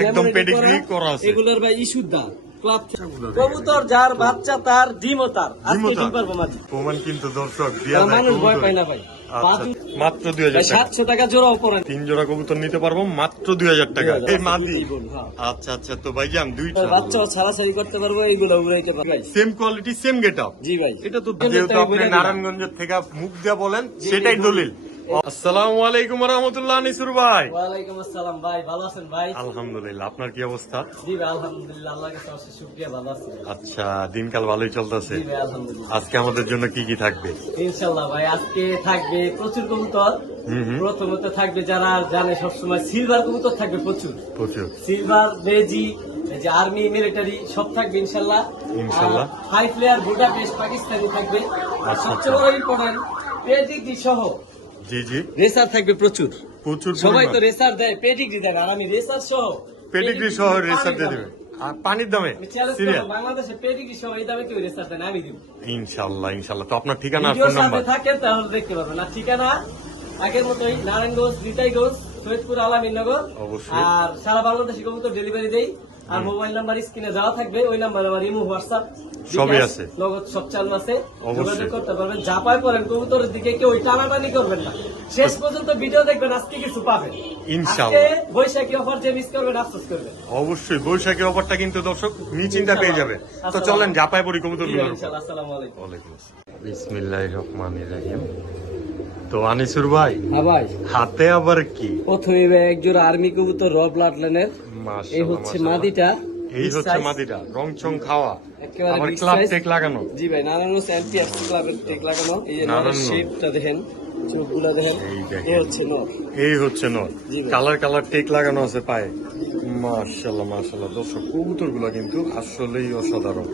একদম পেডিগ্রি করা আছে এগুলোর ভাই ইস্যুদা ক্লাব কবুতর যার বাচ্চা তার ডিমও তার আজকে ডিম পারবো মাঝে প্রমাণ কিন্তু দর্শক দিয়া যায় মানুষ ভয় পায় না ভাই মাত্র 2000 টাকা 700 টাকা জোড়া পড়ে 3 জোড়া কবুতর নিতে পারবো মাত্র 2000 টাকা এই মাদি। আচ্ছা আচ্ছা, তো ভাইজান দুইটা বাচ্চা ছাড়াছাড়ি করতে পারবো, এইগুলো উড়াইতে পারবো সেম কোয়ালিটি সেম গেটআপ। জি ভাই, এটা তো যেহেতু আপনি নারায়ণগঞ্জ থেকে মুখ দিয়া বলেন সেটাই দলিল। আসসালামু আলাইকুম ওয়া রাহমাতুল্লাহ। আনিসুর ভাই ওয়ালাইকুম আসসালাম ভাই, ভালো আছেন ভাই? আলহামদুলিল্লাহ, আপনার কি অবস্থা? জি ভাই আলহামদুলিল্লাহ, আল্লাহর কাছে অশেষ শুকরিয়া, ভালো আছি। আচ্ছা, দিনকাল ভালোই চলতেছে? জি ভাই আলহামদুলিল্লাহ। আজকে আমাদের জন্য কি কি থাকবে? ইনশাআল্লাহ ভাই আজকে থাকবে প্রচুর কবুতর। প্রথমত থাকবে যারা জানে সবসময় সিলভার কবুতর থাকবে প্রচুর প্রচুর, সিলভার বেজি, এই যে আর্মি মিলিটারি সব থাকবে ইনশাআল্লাহ। ইনশাআল্লাহ হাই প্লেয়ার বুদাপেস্ট পাকিস্তানি থাকবে। আর সবচেয়ে বড় ইম্পর্টেন্ট পেডিগ্রি সহ জি জি রেসার থাকবে প্রচুর প্রচুর। সবাই তো রেসার দেয়, পেডিগ্রি দেয়, আর আমি রেসার সহ পেডিগ্রি সহ রেসার দিয়ে দিবেন। আর পানির দামে সিরিয়াল বাংলাদেশে পেডিগ্রি সহ এই দামে কেউ রেসার দেয় না, আমি দিব ইনশাআল্লাহ। ইনশাআল্লাহ, তো আপনার ঠিকানা আর ভিডিওর ফোন নাম্বার সাথে থাকেন তাহলে দেখতে পাবেন। আর ঠিকানা আগের মতোই নারায়ণগঞ্জ, নিতাইগঞ্জ, সৈয়দপুর, আলামিনগর। অবশ্যই। আর সারা বাংলাদেশে কবুতর ডেলিভারি দেই। আর মোবাইল নাম্বার স্ক্রিনে দেওয়া থাকবে, ওই নাম্বারে আমার ইমো, হোয়াটসঅ্যাপ সবই আছে, নগদ সব চালু আছে, অবশ্যই যোগাযোগ করতে পারবেন। যা পায় পড়েন কবুতরের দিকে কেউ টানাটানি করবেন না, শেষ পর্যন্ত ভিডিও দেখবেন, আজকে কিছু পাবেন ইনশাআল্লাহ। বৈশাখী অফার যে মিস করবেন আফসোস করবেন। অবশ্যই বৈশাখী অফারটা কিন্তু দর্শক নিশ্চিন্তা পেয়ে যাবে। তো চলেন জাপায় পরি কবুতর গুলো। আসসালামু আলাইকুম। ওয়ালাইকুম আসসালাম। বিসমিল্লাহির রহমানির রহিম। তো আনিসুর ভাই, হ্যাঁ ভাই, হাতে আবার কি? প্রথমে একজোড়া আর্মি কবুতর র ব্লাড লাইনের, এই হচ্ছে মাদিটা, এই হচ্ছে মাদিটা, রং চং খাওয়া, একেবারে আবার ক্লাব টেক লাগানো। জি ভাই, নারায়ণগঞ্জ এমপিএফ ক্লাবের টেক লাগানো। এই যে নরের শেপটা দেখেন, চোখগুলা দেখেন, এই হচ্ছে নর, এই হচ্ছে নর, কালার কালার টেক লাগানো আছে পায়ে। মাশাআল্লাহ মাশাআল্লাহ, দর্শক কবুতর গুলা কিন্তু আসলেই অসাধারণ,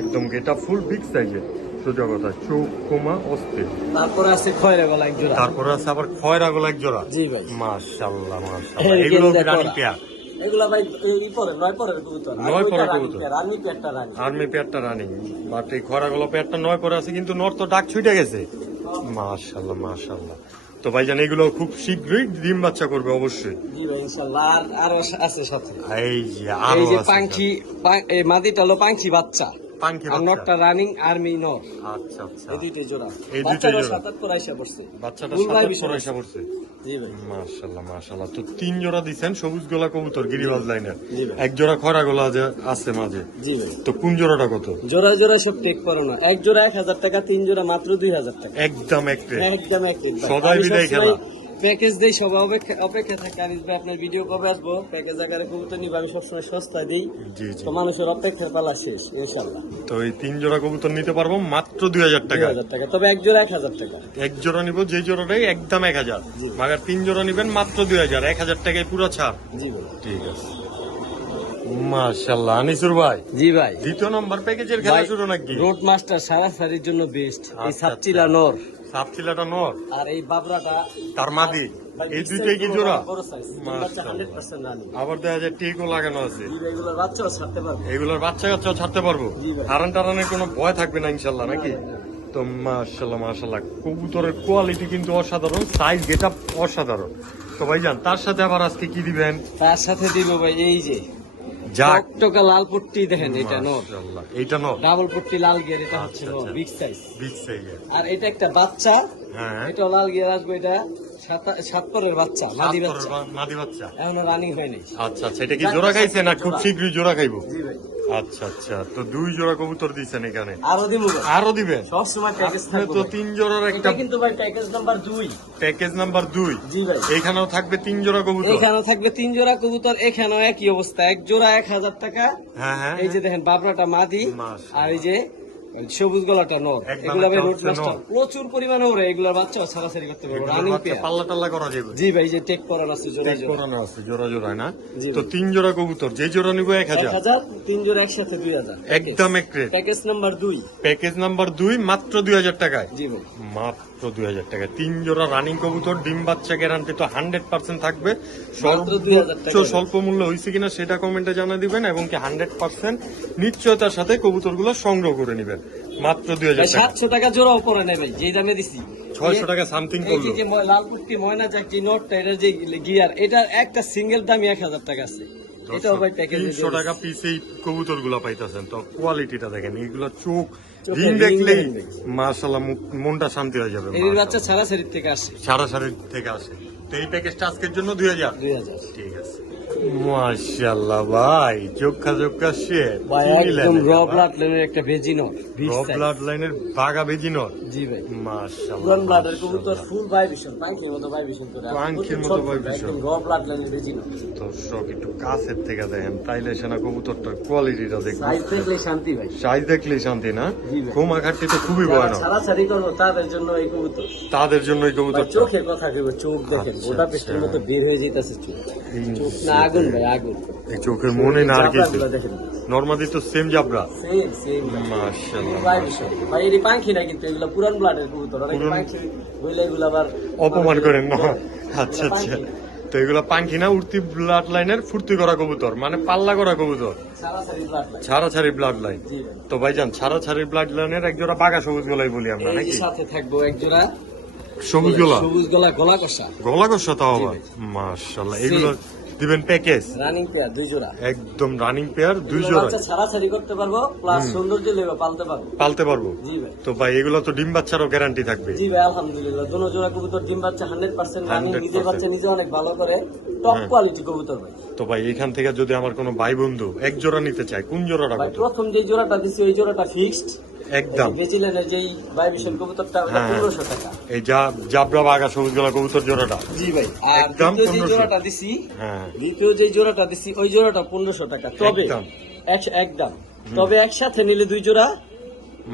একদম গেটা ফুল বিগ সাইজের, সোজা কথা, চোখ কোমা অস্থির। তারপরে আছে খয়রা গলা এক জোড়া, তারপরে আছে আবার খয়রা গলা এক জোড়া। জি ভাই মাশাআল্লাহ মাশাআল্লাহ, এগুলো রানিং পেয়ার। এগুলা ভাই এই পরে নয় পরের কবুতর, নয় পরের কবুতর, আর্মি পেয়ারটা রানিং, আর্মি পেয়ারটা রানিং। বাট এই খয়রা গলা পেয়ারটা নয় পরে আছে, কিন্তু নর তো ডাক ছুটে গেছে। মাশাআল্লাহ মাশাআল্লাহ। তো ভাইজান এগুলো খুব শীঘ্রই ডিম বাচ্চা করবে অবশ্যই। জি ভাই ইনশাআল্লাহ। আর আরো আছে সাথে, এই যে আরো আছে পাখি, এই মাদিটা হলো পাখি বাচ্চা, পাখি আর নটটা রানিং আর্মি নর। আচ্ছা আচ্ছা, এই দুইটাই জোড়া, এই দুইটাই জোড়া। সাত আট করে আইসা পড়ছে, বাচ্চাটা সাত আট করে আইসা পড়ছে। জি ভাই মাশাআল্লাহ মাশাআল্লাহ। তো 3 জোড়া দিবেন সবুজ গলা কবুতর গিরিবাজ লাইনের, এক জোড়া খয়রা গলা আছে মাঝে। জি ভাই। তো কোন জোড়াটা কত? জোড়া জোড়া সব টেক করো না, এক জোড়া 1000 টাকা, 3 জোড়া মাত্র 2000 টাকা, একদম এক রেট, একদম এক রেট। সদাই বিদায় খেলা প্যাকেজ দেই, সবাই অপেক্ষা থাকে আনিস ভাই আপনার ভিডিও কবে আসবো, প্যাকেজ আকারে কবুতর নিবে, আমি সবসময় সস্তায় দিই। জি জি, তো মানুষের অপেক্ষার পালা শেষ ইনশাআল্লাহ। তো এই 3 জোড়া কবুতর নিতে পারবো মাত্র 2000 টাকা। 2000 টাকা, তবে এক জোড়া 1000 টাকা। এক জোড়া নিব, যে জোড়াটাই একদম 1000, মাগার 3 জোড়া নিবেন মাত্র 2000, 1000 টাকায় পুরো ছাড়। জি ভাই ঠিক আছে। মাশাআল্লাহ আনিসুর ভাই। জি ভাই, দ্বিতীয় নম্বর প্যাকেজের খেলা শুরু নাকি? রোড মাস্টার সারাসারির জন্য বেস্ট, এই আচ্ছা, সাপচিলা নর, সাপচিলাটা নর, আর এই বাবরাটা তার মাদি, এই দুইটাই কি জোড়া? বড় সাইজ, বাচ্চা 100% রানি। আবার দেখা যায় টিকও লাগানো আছে, এগুলোর বাচ্চাও ছাড়তে পারবে, এগুলোর বাচ্চা কাচ্চাও ছাড়তে পারবো, হারান টারানের কোনো ভয় থাকবে না ইনশাল্লাহ নাকি? তো মাশাআল্লাহ মাশাআল্লাহ, কবুতরের কোয়ালিটি কিন্তু অসাধারণ, সাইজ গেটআপ অসাধারণ। তো ভাইজান তার সাথে আবার আজকে কি দিবেন? তার সাথে দিব ভাই এই যে টকটকা লাল পট্টি দেখেন, এটা নর, এইটা নর, ডাবল পট্টি লাল গিয়ার, এটা হচ্ছে নর, বিগ সাইজ, বিগ সাইজ। আর এটা একটা বাচ্চা, হ্যাঁ এটা লাল গিয়ার আসবে, এটা 7 পরের বাচ্চা, মাদি বাচ্চা, মাদি বাচ্চা, এখনো রানিং হয়নি। আচ্ছা আচ্ছা, এটা কি জোড়া খাইছে না খুব শীঘ্রই জোড়া খাইবো? জি ভাই। আচ্ছা আচ্ছা, তো 2 জোড়া কবুতর দিচ্ছেন এখানে, আরো দিব, আরো দিবেন? সব সময় প্যাকেজ থাকবে তো 3 জোড়ার একটা, কিন্তু ভাই প্যাকেজ নাম্বার 2, প্যাকেজ নাম্বার 2। জি ভাই, এখানেও থাকবে 3 জোড়া কবুতর, এখানেও থাকবে 3 জোড়া কবুতর, এখানেও একই অবস্থা, এক জোড়া 1000 টাকা। হ্যাঁ হ্যাঁ, এই যে দেখেন বাবরাটা মাদি, আর এই যে সবুজ গলাটা নর, এগুলা ভাই রোড মাস্টার প্রচুর পরিমাণে ওরে, এগুলার বাচ্চা ছাড়াছাড়ি করতে পারবো, রানিং পেয়ার, পাল্লা টাল্লা করা যাবে। জি ভাই, যে টেক করানো আছে, জোড়া জোড়া করানো আছে, জোড়া জোড়া না? তো 3 জোড়া কবুতর, যে জোড়া নিব 1000, 3 জোড়া একসাথে 2000, একদম এক rate. Package number 2, package number 2 মাত্র 2000 টাকায়। জি ভাই, মাত্র 2000 টাকা, 3 জোড়া রানিং কবুতর, ডিম বাচ্চা গ্যারান্টি তো 100% থাকবে। স্বল্প মূল্য হয়েছে কিনা সেটা কমেন্টে জানা দিবেন, এবং কি 100% নিশ্চয়তার সাথে কবুতরগুলো সংগ্রহ করে নেবেন মাত্র 2000 টাকা। 700 টাকা জোড়াও পরে নেবে, যে দামে দিছি 600 টাকা সামথিং করলো। এই যে লাল পুট্টি ময়না যাক, যে নটটা, এটা যে গিয়ার, এটার একটা সিঙ্গেল দামই 1000 টাকা আছে, এটাও ভাই প্যাকেজে 300 টাকা পিস এই কবুতর গুলা পাইতেছেন। তো কোয়ালিটিটা দেখেন, এইগুলো চোখ চোখে রিং ring দেখলেই দেখেন। মাশাআল্লাহ মনটা শান্তি হয়ে যাবে। এর বাচ্চা ছাড়া শরীর থেকে আসে সারি থেকে আসে। তো এই প্যাকেজটা আজকের জন্য 2000। 2000 ঠিক আছে, মাশাআল্লাহ ভাই, চোখা সে ভাই একদম র ব্লাড লাইনের একটা ভেজিনর ব্লাড লাইনের বাগা বেজিনর। জি ভাই মাশাআল্লাহ, পুরান ব্লাডের কবুতর ফুল ভাইব্রেশন পাখির মতো ভাইব্রেশন করে পাখির মতো vibration। একদম র ব্লাড লাইনের ভেজিনর দর্শক একটু কাছের থেকে দেখেন, তাইলে সেনা কবুতরটার কোয়ালিটিটা দেখবেন। সাইজ দেখলেই শান্তি ভাই সাইজ দেখলেই শান্তি না, জি ভাই। ঘুমা খাটটি তো খুবই ভয়ানক। ছাড়াছাড়ি করবো তাদের জন্য এই কবুতর। তাদের জন্য এই ভাই কবুতরটা চোখের কথা কেবল চোখ দেখেন, আচ্ছা, গোটা পেটের মতো বের হয়ে যেতেছে চোখ। চোখ না আগুন ভাই আগুন। এই চোখের মনে না আর কিছু। জাবরাগুলো দেখেন নরমালি তো সেম জাবরা। সেম সেম মাশাআল্লাহ, ভাইব্রেশন ভাই এই পাখি না কিন্তু এগুলো পুরান ব্লাডের কবুতর। অনেক পুরান- পাখি বইলে এগুলো আবার অপমান করেন না। আচ্ছা এগুলো আচ্ছা, পাখি। তো এগুলো পাঙ্খি না, উঠতি ব্লাড লাইনের ফুর্তি করা কবুতর, মানে পাল্লা করা কবুতর, ছাড়াছাড়ি ব্লাড লাইন। ছাড়াছাড়ি ব্লাড লাইন। জি ভাই। তো ভাইজান ছাড়াছাড়ি ব্লাড লাইনের একজোড়া বাঘা সবুজ গলাই বলি আমরা এই নাকি? সাথে থাকবো এক জোড়া সবুজ গলা, সবুজ গলা গলা কষা গলা কষা তাও আবার। ভাই। মাশাআল্লাহ, এগুলো দিবেন প্যাকেজ রানিং পেয়ার দুই জোড়া। একদম রানিং পেয়ার, দুই এগুলো জোড়া বাচ্চা ছাড়াছাড়ি করতে পারবো প্লাস সৌন্দর্য লেবে পালতে পারবো। পালতে পারবো। জি ভাই। তো ভাই এগুলো তো ডিম বাচ্চারও গ্যারান্টি থাকবে। জি ভাই আলহামদুলিল্লাহ দোনো জোড়া কবুতর ডিম বাচ্চা 100% রানিং, 100% নিজের বাচ্চা নিজে অনেক ভালো করে, টপ কোয়ালিটি কবুতর ভাই। তো ভাই এখান থেকে যদি আমার কোনো ভাই বন্ধু এক জোড়া নিতে চায়, কোন জোড়াটা ভাই কত? প্রথম যে জোড়াটা দিছি ওই জোড়াটা ফিক্সড একদম বেচিলেনের যেই ভাইব্রেশন কবুতরটা ওটা হ্যাঁ। 1500 টাকা। এই জাবরা বাঘা সবুজ গলা কবুতর জোড়াটা জি ভাই। আর একদম দ্বিতীয় যে 1500 জোড়াটা দিছি, হ্যাঁ দ্বিতীয় যে জোড়াটা দিছি ওই জোড়াটা 1500 টাকা। তবে একদম। একদম তবে একসাথে নিলে দুই জোড়া,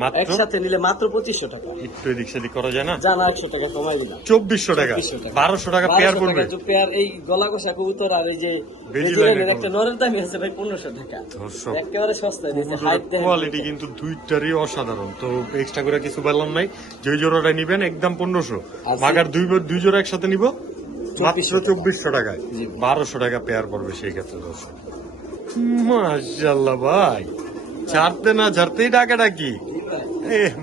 মাত্র একসাথে নিলে মাত্র 2500 টাকা। একটু এদিক সেদিক করা যায় না? জানা 100 টাকা কমাই দিলাম। 2400 টাকা, 1200 টাকা পেয়ার পড়বে। পেয়ার এই গলা কষা কবুতর আর এই যে বেজি বেজিলেনের লাইনের একটা নরের দামই আছে ভাই 1500 টাকা। দর্শক একেবারে সস্তায় দিয়েছে। হাইট দেখেন কোয়ালিটি কিন্তু দুইটারই অসাধারণ। তো এক্সট্রা করে কিছু বললাম নাই, যে জোড়াটা নিবেন একদম 1500, আচ্ছা। মাগার দুই জোড়া একসাথে নিব মাত্র 2400 2400 টাকায়। জি। 1200 টাকা পেয়ার পড়বে সেই ক্ষেত্রে। দর্শক মাশাআল্লাহ ভাই, ছাড়তে না ছাড়তেই টাকাটা কি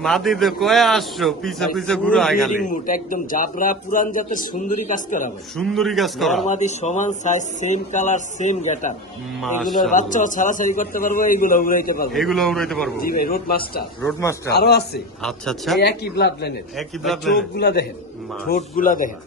মাদি তো কয়ে আসছো, পিছে পিছে ঘুরে আয় গেলে। একদম জাবরা পুরান জাতের সুন্দরী কাজ করা ভাই। সুন্দরী কাজ করা, নরমাদি সমান size, same colour, same getup. মাশাআল্লাহ। এগুলোর বাচ্চাও ছাড়াছাড়ি করতে পারবো, এইগুলো উড়াইতে পারবো। এগুলো উড়াইতে পারবো। জি ভাই রোড মাস্টার রোড মাস্টার আরো আছে। আচ্ছা আচ্ছা, এই একই ব্লাড লাইনের, একই blood চোখ line-এর। গুলা দেখেন, মাশাআল্লাহ। ঠোঁট গুলা দেখেন,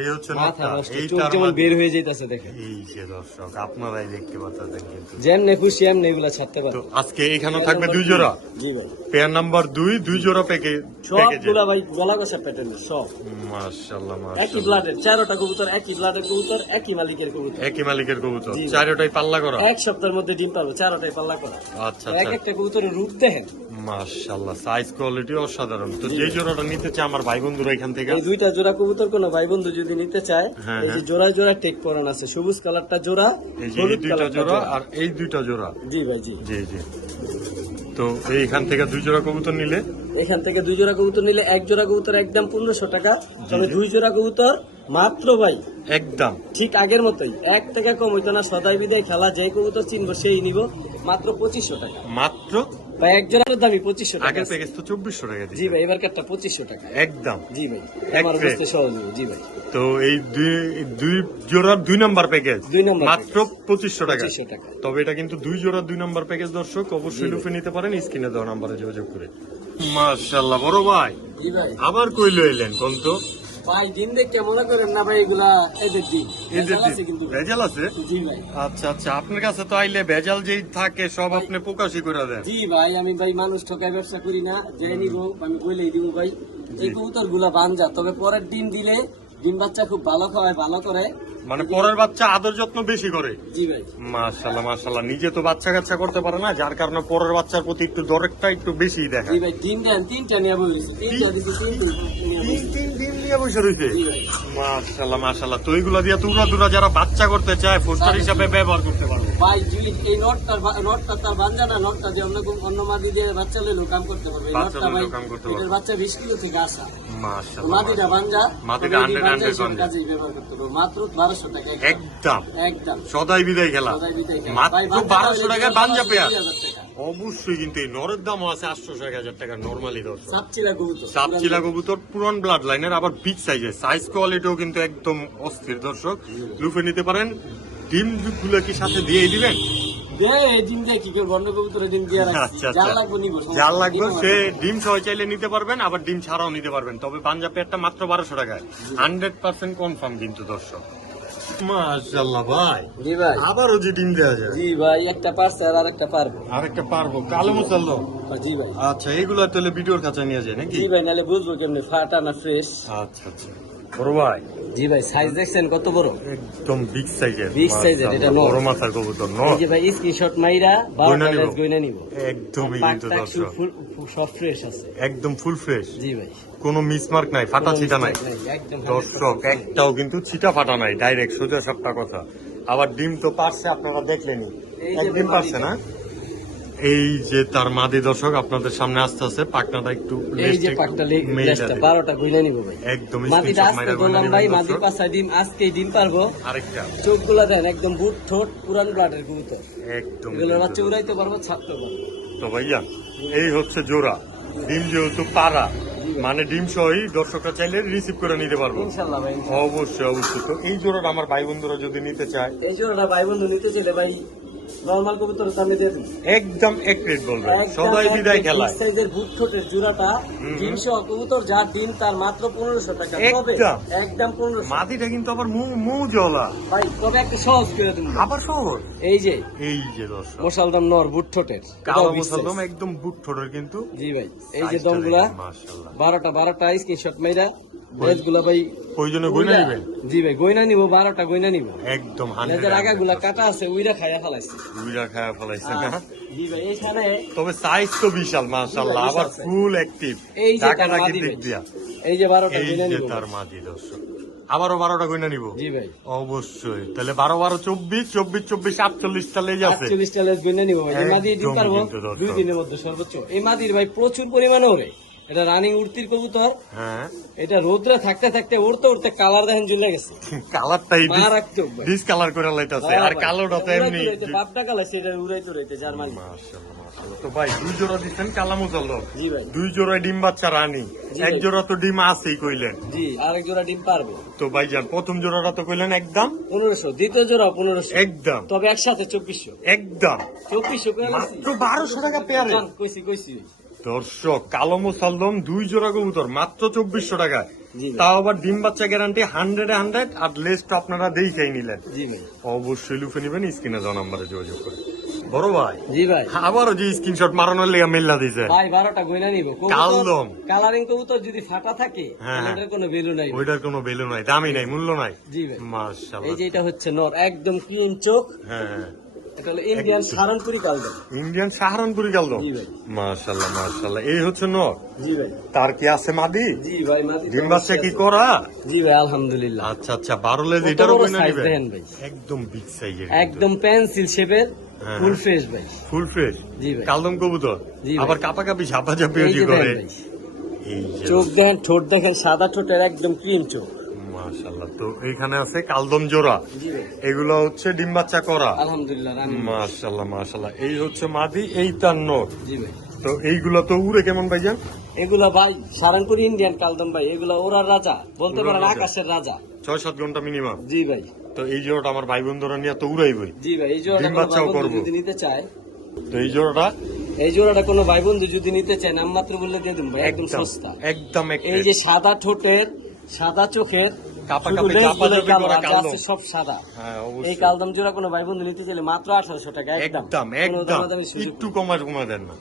এই হচ্ছে মাথা নটটা, নষ্ট, চোখ এইটার যেমন মাঝে- বের হয়ে যাইতেছে দেখেন। এই যে দর্শক আপনারাই দেখতে পাচ্ছেন কিন্তু। যেমনে খুশি এমনি এগুলা ছাড়তে তো পারবো। আজকে এখানে থাকবে দুই জোড়া, জি ভাই পেয়ার নাম্বার দুই জোড়া প্যাকেজ। সবগুলা ভাই গলা কষা প্যাটার্নের সব মাশাআল্লাহ একই মাশাআল্লাহ, ব্লাডের, 4টা কবুতর একই ব্লাডের কবুতর, একই মালিকের কবুতর। একই মালিকের কবুতর, জি। চারটাই পাল্লা করা। এক সপ্তাহের মধ্যে ডিম পাবো, 4টাই পাল্লা করা। আচ্ছা এক আচ্ছা, একটা কবুতরের রূপ দেখেন। মাশাআল্লাহ, সাইজ কোয়ালিটি অসাধারণ। তো যে জোড়াটা নিতে চায় আমার ভাই বন্ধুরা এখান থেকে, এই দুইটা জোড়া কবুতর কোনো ভাই বন্ধু যদি নিতে চায়, হ্যাঁ, এই যে জোড়া জোড়া টেক পরান আছে, সবুজ কালারটা জোড়া, এই যে এই হলুদ দুইটা কালারটা জোড়া আর এই দুইটা জোড়া। জি ভাই জি। জি জি, তো এইখান থেকে দুই জোড়া কবুতর নিলে এখান থেকে দুই জোড়া কবুতর নিলে এক জোড়া কবুতর একদম 1500 টাকা। তবে দুই জোড়া কবুতর মাত্র ভাই একদম ঠিক আগের মতোই, 1 টাকা কম হইতো না। সদাই বিদায় খেলা, যে কবুতর চিনবো সেই নিব, মাত্র 2500 টাকা। মাত্র। ভাই এক জোড়ার দামই 2500 টাকা আগের আছে। প্যাকেজ তো 2400 টাকা জি দিয়ে। ভাই এবার কাটটা 2500 টাকা একদম। জি ভাই, এক আমার ট্রে। বুঝতে সহজ হবে। জি ভাই তো এই দুই জোড়ার 2 নাম্বার প্যাকেজ, দুই নাম্বার মাত্র 2500 টাকা। 2500 টাকা। তবে এটা কিন্তু 2 জোড়ার 2 নাম্বার প্যাকেজ। দর্শক অবশ্যই লুফে নিতে পারেন স্ক্রিনে দেওয়া নাম্বারে যোগাযোগ করে। মাশাআল্লাহ বড় ভাই, জি ভাই। আবার কই লইলেন কোন তো? ভাই দিন দেখে মনে করেন না ভাই, এগুলা এদের দিন এদের আছে কিন্তু ভাই। ভেজাল আছে? জি ভাই আচ্ছা আচ্ছা, আপনার কাছে তো আইলে ভেজাল যেই থাকে সব আপনি প্রকাশই করে দেন। জি ভাই, আমি ভাই মানুষ ঠকায় ব্যবসা করি না। যে নিব আমি বলেই দিব ভাই। এই কবুতর গুলা বানজা, তবে পরের দিন দিলে ডিম বাচ্চা খুব ভালো খাওয়ায়, ভালো করে। মানে পরের বাচ্চা আদর যত্ন বেশি করে। জি ভাই মাশাআল্লাহ মাশাআল্লাহ, নিজে তো বাচ্চা কাচ্চা করতে পারে না, যার কারণে পরের বাচ্চার প্রতি একটু দরদটা একটু বেশি দেখা। জি ভাই, ডিম দেন 3টা নিয়ে বলেছি, 3টা দিছি, 3টা নিয়ে বলেছি। তিন দিন নিয়ে বসে রয়েছে। জি ভাই মাশাআল্লাহ মাশাআল্লাহ, তো এইগুলা দিয়ে তুরা তুরা যারা বাচ্চা করতে চায় ফোস্টার হিসাবে ব্যবহার করতে পারবে। ভাই যদি এই নটটা তার বাঞ্জা না, নটটা যে অন্য মাদি দিয়ে বাচ্চা লইলেও কাম করতে পারবে। এই বাচ্চা নটটা ভাই লইলেও কাম করতে পারবে। এটার বাচ্চা 20 কিলো থেকে আসা। মাশাআল্লাহ মাদিটা বাঞ্জা, মাদিটা তবে এই 100 বাঞ্জা সব বাঞ্জা। কাজেই ব্যবহার করতে পারবে। মাত্র 1200 টাকা একদম একদম সদাই বিদায় খেলা, সদাই বিদায় খেলা। মাত্র ভাই, বাঞ্জা 1200 টাকার বাঞ্জা পেয়ার। 20,000 টাকা। অবশ্যই কিন্তু এই নরের দামও আছে 800-1000 টাকা নরমালি। দর্শক সাপচিলা কবুতর, সাপচিলা কবুতর পুরান ব্লাড লাইনের, আবার বিগ সাইজের, সাইজ কোয়ালিটিও কিন্তু একদম অস্থির। দর্শক লুফে নিতে পারেন ডিম গুলো কি সাথে দিয়ে দিবেন? এই ডিম দিয়ে কি করবো, অন্য কবুতরে ডিম দিয়ে রাখছি। আচ্ছা যা আচ্ছা, লাগবে নিবো, যা লাগবে সে ডিম সহ চাইলে নিতে পারবেন, আবার ডিম ছাড়াও নিতে পারবেন। তবে পাঞ্জাব পেয়ারটা মাত্র 1200 টাকায়, 100% কনফার্ম কিন্তু দর্শক। মাশাআল্লাহ ভাই, জি ভাই, আবারও যে ডিম দেওয়া যায়। জি ভাই, একটা পারছে আর আরেকটা পারবো। আরেকটা পারবো, কালো মুসাল্লো। জি ভাই, আচ্ছা, এগুলো তাহলে ভিডিওর কাছে নিয়ে যায় নাকি? জি ভাই, নাহলে বুঝবো কেমনি ফাটা না ফ্রেশ। আচ্ছা আচ্ছা, বড় ভাই, জি ভাই, সাইজ দেখছেন কত বড়, একদম বিগ সাইজের। বিগ সাইজের, এটা নর। বড় মাথার কবুতর এই নর। যে ভাই স্ক্রিনশট মাইরা 12টা লেজ গইনা নিব। একদমই কিন্তু পাকটা দর্শক, সব ফ্রেশ আছে। একদম ফুল ফ্রেশ। জি ভাই, কোনো মিসমার্ক নাই, ফাটা ছিটা নাই একদম দর্শক, একটাও কিন্তু ছিটা ফাটা নাই, ডাইরেক্ট সোজা সবটা কথা। আবার ডিম তো পারছে, আপনারা দেখলেনই, এই যে একদিন মাদি পারছে না। এই যে তার মাদি দর্শক আপনাদের সামনে আসতে আছে, পাকনাটা একটু এই যে পাকটা লেজটা 12টা গইনা নিব ভাই। একদম মাদিটা আজকে বললাম ভাই, মাদির পাছায় ডিম আজকেই ডিম পারবো। আরেকটা চোখগুলা দেন একদম বুট ঠোঁট পুরান ব্লাডের কবুতর, একদম। এগুলোর বাচ্চা উড়াইতে পারবো, ছাড়তে পারবো। তো ভাইয়া, এই হচ্ছে জোড়া ডিম, যেহেতু পাড়া মানে ডিম সহই দর্শকরা চাইলে রিসিভ করে নিতে পারবো ইনশাআল্লাহ ভাই, ইনশাআল্লাহ। অবশ্যই অবশ্যই। তো এই জোড়াটা আমার ভাই বন্ধুরা যদি নিতে চায়, এই জোড়াটা ভাই বন্ধু নিতে চাইলে ভাই নরমাল কবুতর দামে দিয়ে দিন, একদম এক রেট বলবেন, সবাই বিদায় খেলায়। সাইজের বুট ঠোঁটের জোড়াটা ডিম সহ কবুতর, যার ডিম তার মাত্র 1500 টাকা। তবে একদম। একদম 1500 মাদিটা কিন্তু আবার মৌ জলা, ভাই, তবে একটা সহজ করে দিন। আবার সহজ। এই যে দর্শক মোশালদম নর বুট ঠোঁটের, কালো এটাও 20 মুসালদম, size। একদম বুট ঠোঁটের কিন্তু। জি ভাই, এই যে দমগুলা মাশাআল্লাহ, 12টা স্ক্রিনশট মাইরা লেজগুলা ভাই প্রয়োজনে গয়না নেবেন। জি ভাই, গয়না নিব, 12টা গয়না নিব। একদম লেজের 100 আগাগুলা কাটা আছে, উইরা খাইয়া ফেলাইছে। দুইটা খায়া ফলাইছে না। জি ভাই, এইখানে তবে সাইজ তো বিশাল মাশাআল্লাহ, বিশাল আবার size। ফুল অ্যাক্টিভ, এই যে তার টাকাটাকি মাদি দিক ভাই। দিয়া। এই যে 12টা এই গয়না যে নিব। তার মাদি দর্শক, আবারও 12টা গয়না নিব। জি ভাই, অবশ্যই, তাহলে 12 12 24 24 24 48টা লেজ আছে। 48টা লেজ গয়না নিব ভাই। এই মাদি দিন একদম পারবো কিন্তু দর্শক। 2 দিনের মধ্যে সর্বোচ্চ। এই মাদির ভাই প্রচুর পরিমাণে ওরে, এটা রানিং উড়তির কবুতর। হ্যাঁ, এটা রোদ্রে থাকতে থাকতে উড়তে উড়তে কালার দেখেন জ্বলে গেছে, কালারটাই মারাত্মক ভাই। ডিসকালার করে লাইতাছে, আর কালোটা তো এমনি। বাপটা কালার সেটা উড়াইতে উড়াইতে যার মালিক। মাশাআল্লাহ মাশাআল্লাহ। তো ভাই দুই জোড়া দিচ্ছেন কালা মুসাল্লো, জি ভাই, দুই জোড়ায় ডিম বাচ্চা রানী, জি এক ভাই। জোড়া তো ডিম আছেই কইলেন। জি, আরেক জোড়া ডিম পারবে। তো ভাইজান প্রথম জোড়াটা তো কইলেন একদম 1500, দ্বিতীয় জোড়া 1500, একদম তবে একসাথে 2400। একদম 2400 করে মাত্র 1200 টাকা পেয়ারে। কইছি। দর্শক, কালো মুসালদম দুই জোড়া কবুতর মাত্র 2400 টাকায়, জি ভাই, তাও আবার ডিম বাচ্চা গ্যারান্টি 100 আর লেস্ট আপনারা দেখেই নিলেন। জি ভাই, অবশ্যই লুফে নিবেন, স্ক্রিনে দেওয়া নাম্বারে যোগাযোগ করে। বড় ভাই, জি ভাই, আবারও যে স্ক্রিনশট মারানোর লেগে মেল্লা দিয়েছে, ভাই 12টা গয়না নিব। কালদম। কালারিং কবুতর যদি ফাটা থাকে হ্যাঁ, তাহলে এটার কোনো ভ্যালু নাই। ওইটার কোনো ভ্যালু নাই, দামি নাই, মূল্য নাই। জি ভাই, মাশাআল্লাহ। এই যে এটা হচ্ছে নর, একদম ক্লিন চোখ। হ্যাঁ, এটা হলো ইন্ডিয়ান সারানপুরি কালদম। ইন্ডিয়ান সাহারানপুরি কালদম। জি ভাই, মাশাআল্লাহ মাশাআল্লাহ। এই হচ্ছে নর, জি ভাই, তার কি আছে মাদি? জি ভাই, মাদি ডিম বাচ্চা কি করা? জি ভাই, আলহামদুলিল্লাহ। আচ্ছা আচ্ছা, 12 লেজ কত এটারও বড় কিনে size নিবেন। দেখেন ভাই। একদম বিগ সাইজের, একদম পেন্সিল শেপের, হ্যাঁ, ফুল ফ্রেশ ভাই। Full fresh. জি ভাই, কালদম কবুতর, জি ভাই। আবার কাপাকাপি ঝাপাঝাপি এই যে করে। দেখেন ভাই, এই যে চোখ দেখেন, ঠোঁট দেখেন, সাদা ঠোঁটের একদম ক্লিন চোখ। মাশাআল্লাহ। তো এখানে আছে কালদম জোড়া, জি ভাই, এগুলো হচ্ছে ডিম বাচ্চা করা। আলহামদুলিল্লাহ রানী। মাশাআল্লাহ মাশাআল্লাহ। এই হচ্ছে মাদি, এই তার নর। জি ভাই, তো এইগুলো তো উড়ে কেমন ভাইজান? এগুলা ভাই সারানপুরি ইন্ডিয়ান কালদম ভাই, এগুলা ওরার রাজা বলতে ওরার পারেন, রাজা। আকাশের রাজা। 6-7 ঘন্টা মিনিমাম। জি ভাই, তো এই জোড়াটা আমার ভাই বন্ধুরা নিয়ে তো উড়াইবই। জি ভাই, এই জোড়াটা ডিম কোনো বাচ্চাও ভাই বন্ধু করবো। যদি নিতে চায়, তো এই জোড়াটা এই জোড়াটা কোনো ভাই বন্ধু যদি নিতে চায়, নামমাত্র বললে দিয়ে দিন ভাই, একদম একদম সস্তা। একদম এক এই যে সাদা ঠোঁটের, সাদা চোখের, কাপাকাপি শুধু লেজগুলো চাপাচাপি কালো, করা আর যা কালদম। আছে সব সাদা। হ্যাঁ এই অবশ্যই, কালদম জোড়া কোনো ভাই বন্ধু নিতে চাইলে মাত্র 1800 টাকা একদম। একদম কোনো একদম। দামাদামি সুযোগ একটু নেই। কমা দেন না,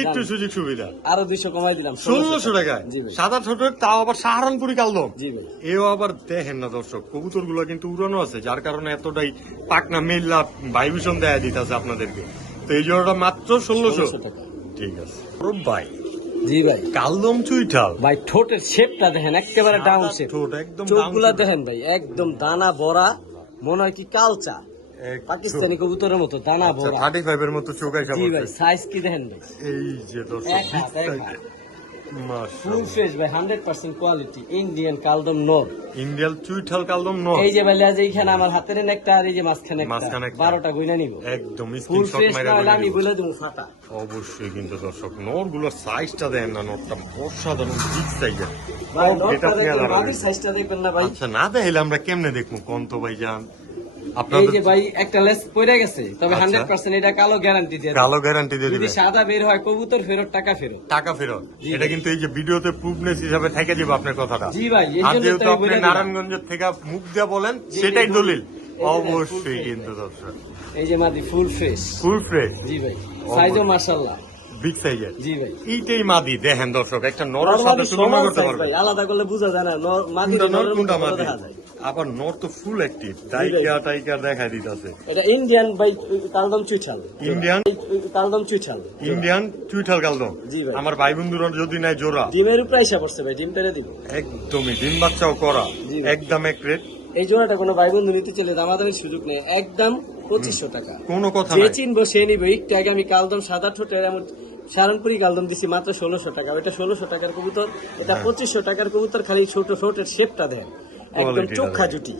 একটু সুযোগ সুবিধা। আরো 200 কমাই দিলাম, 1600 টাকায় জি ভাই, সাদা ছোট, তাও আবার সাহারানপুরি কালদম। জি ভাই, এও আবার দেখেন না দর্শক, কবুতর গুলো কিন্তু উড়ানো আছে, যার কারণে এতটাই পাকনা মেল্লা ভাইব্রেশন দেয়া দিতেছে আপনাদেরকে। তো এই জোড়াটা মাত্র 1600 1600 টাকা। ঠিক আছে। ও ভাই, জি ভাই, কালদম চুইঠাল, ভাই ঠোঁটের শেপটা দেখেন, একেবারে ডাউন শেপ। ঠোঁট একদম চোখগুলা down দেখেন ভাই, একদম দানা ভরা, মনে হয় কি কালচা, একদম। পাকিস্তানি কবুতরের মতো দানা আচ্ছা, ভরা। 35 এর মতো চোখ আইসা জি ভাই, পড়ছে। সাইজ কি দেখেন ভাই, এই যে দর্শক, এক হাত, এক হাত। ফুল মাশাআল্লাহ। ফ্রেশ ভাই, 100% কোয়ালিটি ইন্ডিয়ান কালদম নর। ইন্ডিয়ান চুইঠাল কালদম নর, এই যে ভাই লেজ এইখানে আমার হাতের একটা, আর এই যে মাঝখানে মাঝখানে একটা, একটা। 12টা গইনা নিব। একদম ফুল স্ক্রিনশট ফ্রেশ মাইরা না হলে বলে আমি দিব। বলে দেবো ফাটা। অবশ্যই কিন্তু দর্শক, নরগুলোর সাইজটা দেন না, নরটা অসাধারণ বিগ সাইজের। ভাই সব নরটা getup নিয়ে দেখবেন, দাঁড়াবে। মাদির সাইজটা দেখবেন না ভাই। আচ্ছা, না দেখলে আমরা কেমনে দেখবো কোন তো ভাই যান। আপনার এই যে ভাই একটা লেস পড়ে গেছে, তবে আচ্ছা। 100% এটা কালো গ্যারান্টি দিয়ে কালো গ্যারান্টি দিয়ে যদি দিবেন, সাদা বের হয় কবুতর ফেরত, টাকা ফেরত। টাকা ফেরত। জি এটা ভাই। কিন্তু এই যে ভিডিওতে প্রুফনেস হিসাবে থেকে যাবে আপনার কথাটা। জি ভাই, এই আর জন্য যেহেতু তো আমি আপনি বলে দিলাম। নারায়ণগঞ্জের থেকে মুখ দিয়ে বলেন, জি, সেটাই জি, দলিল। এই যে অবশ্যই full কিন্তু face। দর্শক এই যে মাদি ফুল ফ্রেশ। ফুল ফ্রেশ, জি ভাই, সাইজও মাশাআল্লাহ। বিগ সাইজের। জি ভাই, এইটাই মাদি দেখেন দর্শক, একটা নরের সাথে নরমালি তুলনা সমান করতে size পারবেন। ভাই, আলাদা করলে বোঝা যায় না মাদি কোনটা নর নরের কোনটা মতো বড় মাদি। দেখা যায়। আবার নর তো ফুল অ্যাক্টিভ, ভাই। টাইকার দেখাই দিতেছে। এটা ইন্ডিয়ান ভাই কালদম চুইঠাল। ইন্ডিয়ান কালদম চুইঠাল। ইন্ডিয়ান টুইটাল কালদম। জি ভাই। আমার ভাই বন্ধুরা যদি নাই জোড়া, ডিমের উপরে এসে পড়ছে ভাই, ডিম পেরে দিব। একদমই ডিম বাচ্চাও করা, জি ভাই। একদম এক রেট, এই জোড়াটা কোনো ভাই বন্ধু নিতে চলে দামাদামির সুযোগ নেই, একদম 2500 টাকা। কোনো কথা যে নাই। চিনবো সে নিবে। একটু আগে আমি কালদম সাদা ঠোঁটের এমন সারানপুরি কালদম দিছি মাত্র 1600 টাকা। ওইটা 1600 টাকার কবুতর, এটা 2500 টাকার কবুতর। খালি ছোট ঠোঁটের শেপটা দেন, একদম Quality টা চোখা দেখেন। জুটি।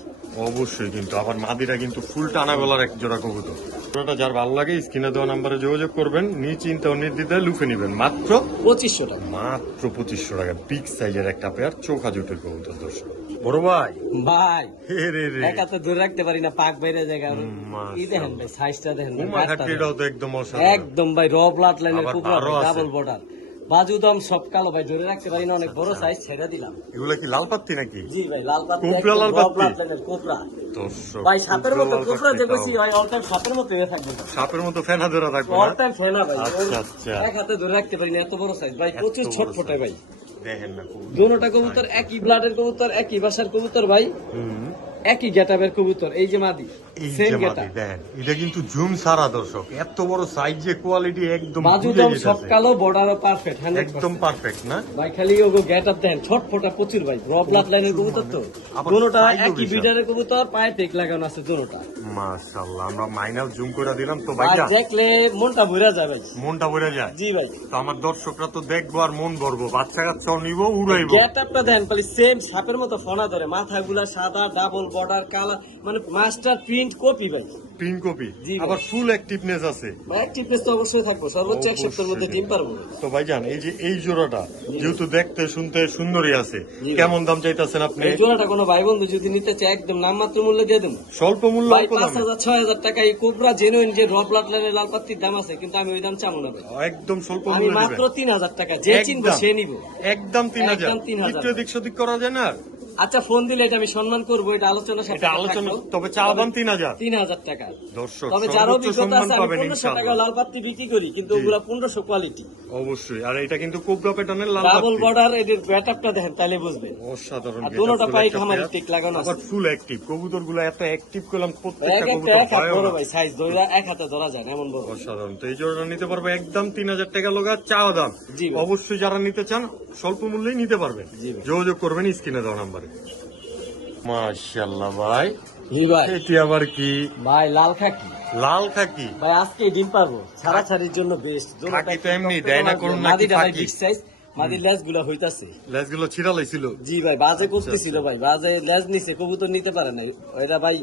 অবশ্যই কিন্তু আবার মাদিরা কিন্তু ফুল টানা গলার এক জোড়া কবুতর। জোড়াটা যার ভালো লাগে স্ক্রিনে দেওয়া নাম্বারে যোগাযোগ করবেন, নিশ্চিন্তে ও নির্দ্বিধায় লুফে নেবেন মাত্র 2500 টাকা। মাত্র 2500 টাকা। বিগ সাইজের একটা পেয়ার চোখা জুটের কবুতর দর্শক। বড় ভাই, ভাই হে রে রে, এক হাতে ধরে রাখতে পারি না, পাক বাইরে জায়গা। মাশাআল্লাহ। এই দেখেন ভাই, সাইজটা দেখেন ভাই, উমা গাঁটটা খাট্টিটাও দেখেন। তো একদম অসাধারণ। একদম ভাই র ব্লাড লাইনের আবার কুবরা, বারও আছে। ডাবল বর্ডার, বাজু দম সব কালো ভাই, ধরে রাখতে পারি না, অনেক বড় সাইজ, ছেড়ে দিলাম। এগুলা কি লাল পাত্তি নাকি? জি ভাই, লাল পাত্তি, কোবরা লাল র পাত্তি? ব্লাড লাইনের কোবরা দর্শক ভাই, সাপের মতো লাল কোবরা যে পাত্তিটাও। কইছি ভাই, অল টাইম সাপের মতো হয়ে থাকবে। সাপের মতো ফেনা ধরা থাকবে অল না? টাইম ফেনা ভাই, আচ্ছা, আচ্ছা। এক হাতে ধরে রাখতে পারি না, এত বড় সাইজ ভাই, এত প্রচুর বড় ছটফটে size। ভাই। দেখেন না কবুতর। দোনোটা কবুতর একই ব্লাডের কবুতর, একই বাসার কবুতর ভাই, হুম। একই গেটাবের কবুতর। এই যে মাদি, এই সেম যে গেটা, মাদি দেখেন, এটা কিন্তু জুম সারা দর্শক, এত বড় সাইজ যে কোয়ালিটি একদম বাজু বুঝে দম সব যেতেছে। কালো, বর্ডারও পারফেক্ট, একদম পারফেক্ট না? ভাই। খালি ওগো গেটআপ দেন, ছটফটা প্রচুর ভাই, র ব্লাড লাইনের কবুতর তো। আবার দোনোটা size ও একই বিশাল। বিডারের কবুতর, পায়ে টেক লাগানো আছে দোনোটা। মাশাআল্লাহ, আমরা মাইনাস জুম করে দিলাম তো আর ভাইয়া, দেখলে মনটা ভরে যায় ভাই। মনটা ভরে যায়। জি ভাই, তো আমার দর্শকরা তো দেখবো আর মন ভরবো, বাচ্চা কাচ্চাও নিবো, উড়াইবো। গেটআপটা দেন খালি সেম সাপের মতো ফনা ধরে, মাথাগুলা সাদা, ডাবল বর্ডার, কালা, মানে মাস্টার প্রিন্ট কপি ভাই। পিন কপি, জি ভাই। আবার ফুল অ্যাক্টিভনেস আছে। অ্যাক্টিভনেস তো অবশ্যই থাকবো, সর্বোচ্চ এক সপ্তাহের মধ্যে ডিম পারবো। তো ভাইজান, এই যে এই জোড়াটা যেহেতু দেখতে শুনতে সুন্দরই আছে, জি। কেমন দাম চাইতেছেন আপনি? এই জোড়াটা কোনো ভাই বন্ধু যদি নিতে চায় একদম নামমাত্র মূল্যে দিয়ে দেবো স্বল্প মূল্য, ভাই, অল্প দামে? 5,000-6,000 টাকা। এই কোবরা জেনুইন যে র ব্লাড লাইনের লাল পাত্তির দাম আছে, কিন্তু আমি ওই দাম চাবো না ভাই। একদম স্বল্প আমি মূল্যে মাত্র দিবেন? 3,000 টাকা, যে চিনবো একদম। সে নিব। একদম 3000। একদম 3000 একটু এদিক সেদিক করা যায় না? আচ্ছা, ফোন দিলে এটা আমি সম্মান করবো, এটা আলোচনা এটা সাপেক্ষে আলোচনা, থাকলো। তবে চা দাম 3000। 3,000 টাকা। দর্শক তবে যার সর্বোচ্চ অভিজ্ঞতা সম্মান আছে, আমি পাবেন 1500 টাকা ইনশাআল্লাহ। লাল পাত্তি বিক্রি করি, কিন্তু জি। ওগুলা 1500 কোয়ালিটি, অবশ্যই। আর এটা কিন্তু কোবরা প্যাটার্নের লাল ডাবল পাত্তি। বর্ডার। এদের ব্যাটআপটা দেখেন, তাহলে বুঝবেন। অসাধারণ। আর এটা দোনোটা full পায়ে একটা খামারি pair। টিক লাগানো আছে। আবার ফুল অ্যাক্টিভ কবুতর গুলো, এত অ্যাক্টিভ করলাম প্রত্যেকটা এক একটা কবুতর এক হাত ভয়ও বড় না। ভাই, সাইজ ধরে এক হাতে ধরা যায় না, এমন বড়। অসাধারণ। তো এই জোড়াটা নিতে পারবে একদম 3000 টাকা লগা চাওয়া দাম। জি ভাই। অবশ্যই যারা নিতে চান স্বল্প মূল্যেই নিতে পারবেন, জি ভাই। যোগাযোগ করবেন স্ক্রিনে দেওয়া নাম্বারে। মাশাআল্লাহ ভাই, জি ভাই। এটি আবার কি? ভাই লাল খাকি লাল খাকি। ভাই, আজকে ডিম পারবো, ছাড়াছাড়ির জন্য বেস্ট। খাকি তো এমনি দেয় না করুন নাকি? মাদিটা ভাই খাকি বিগ সাইজ, মাদির লেজ গুলা হইতাছে। লেজগুলো ছিড়া লাইছিল। জি ভাই, বাজে করতেছিল ভাই, বাজে লেজ নিছে, কবুতর নিতে পারে না। এটা ভাই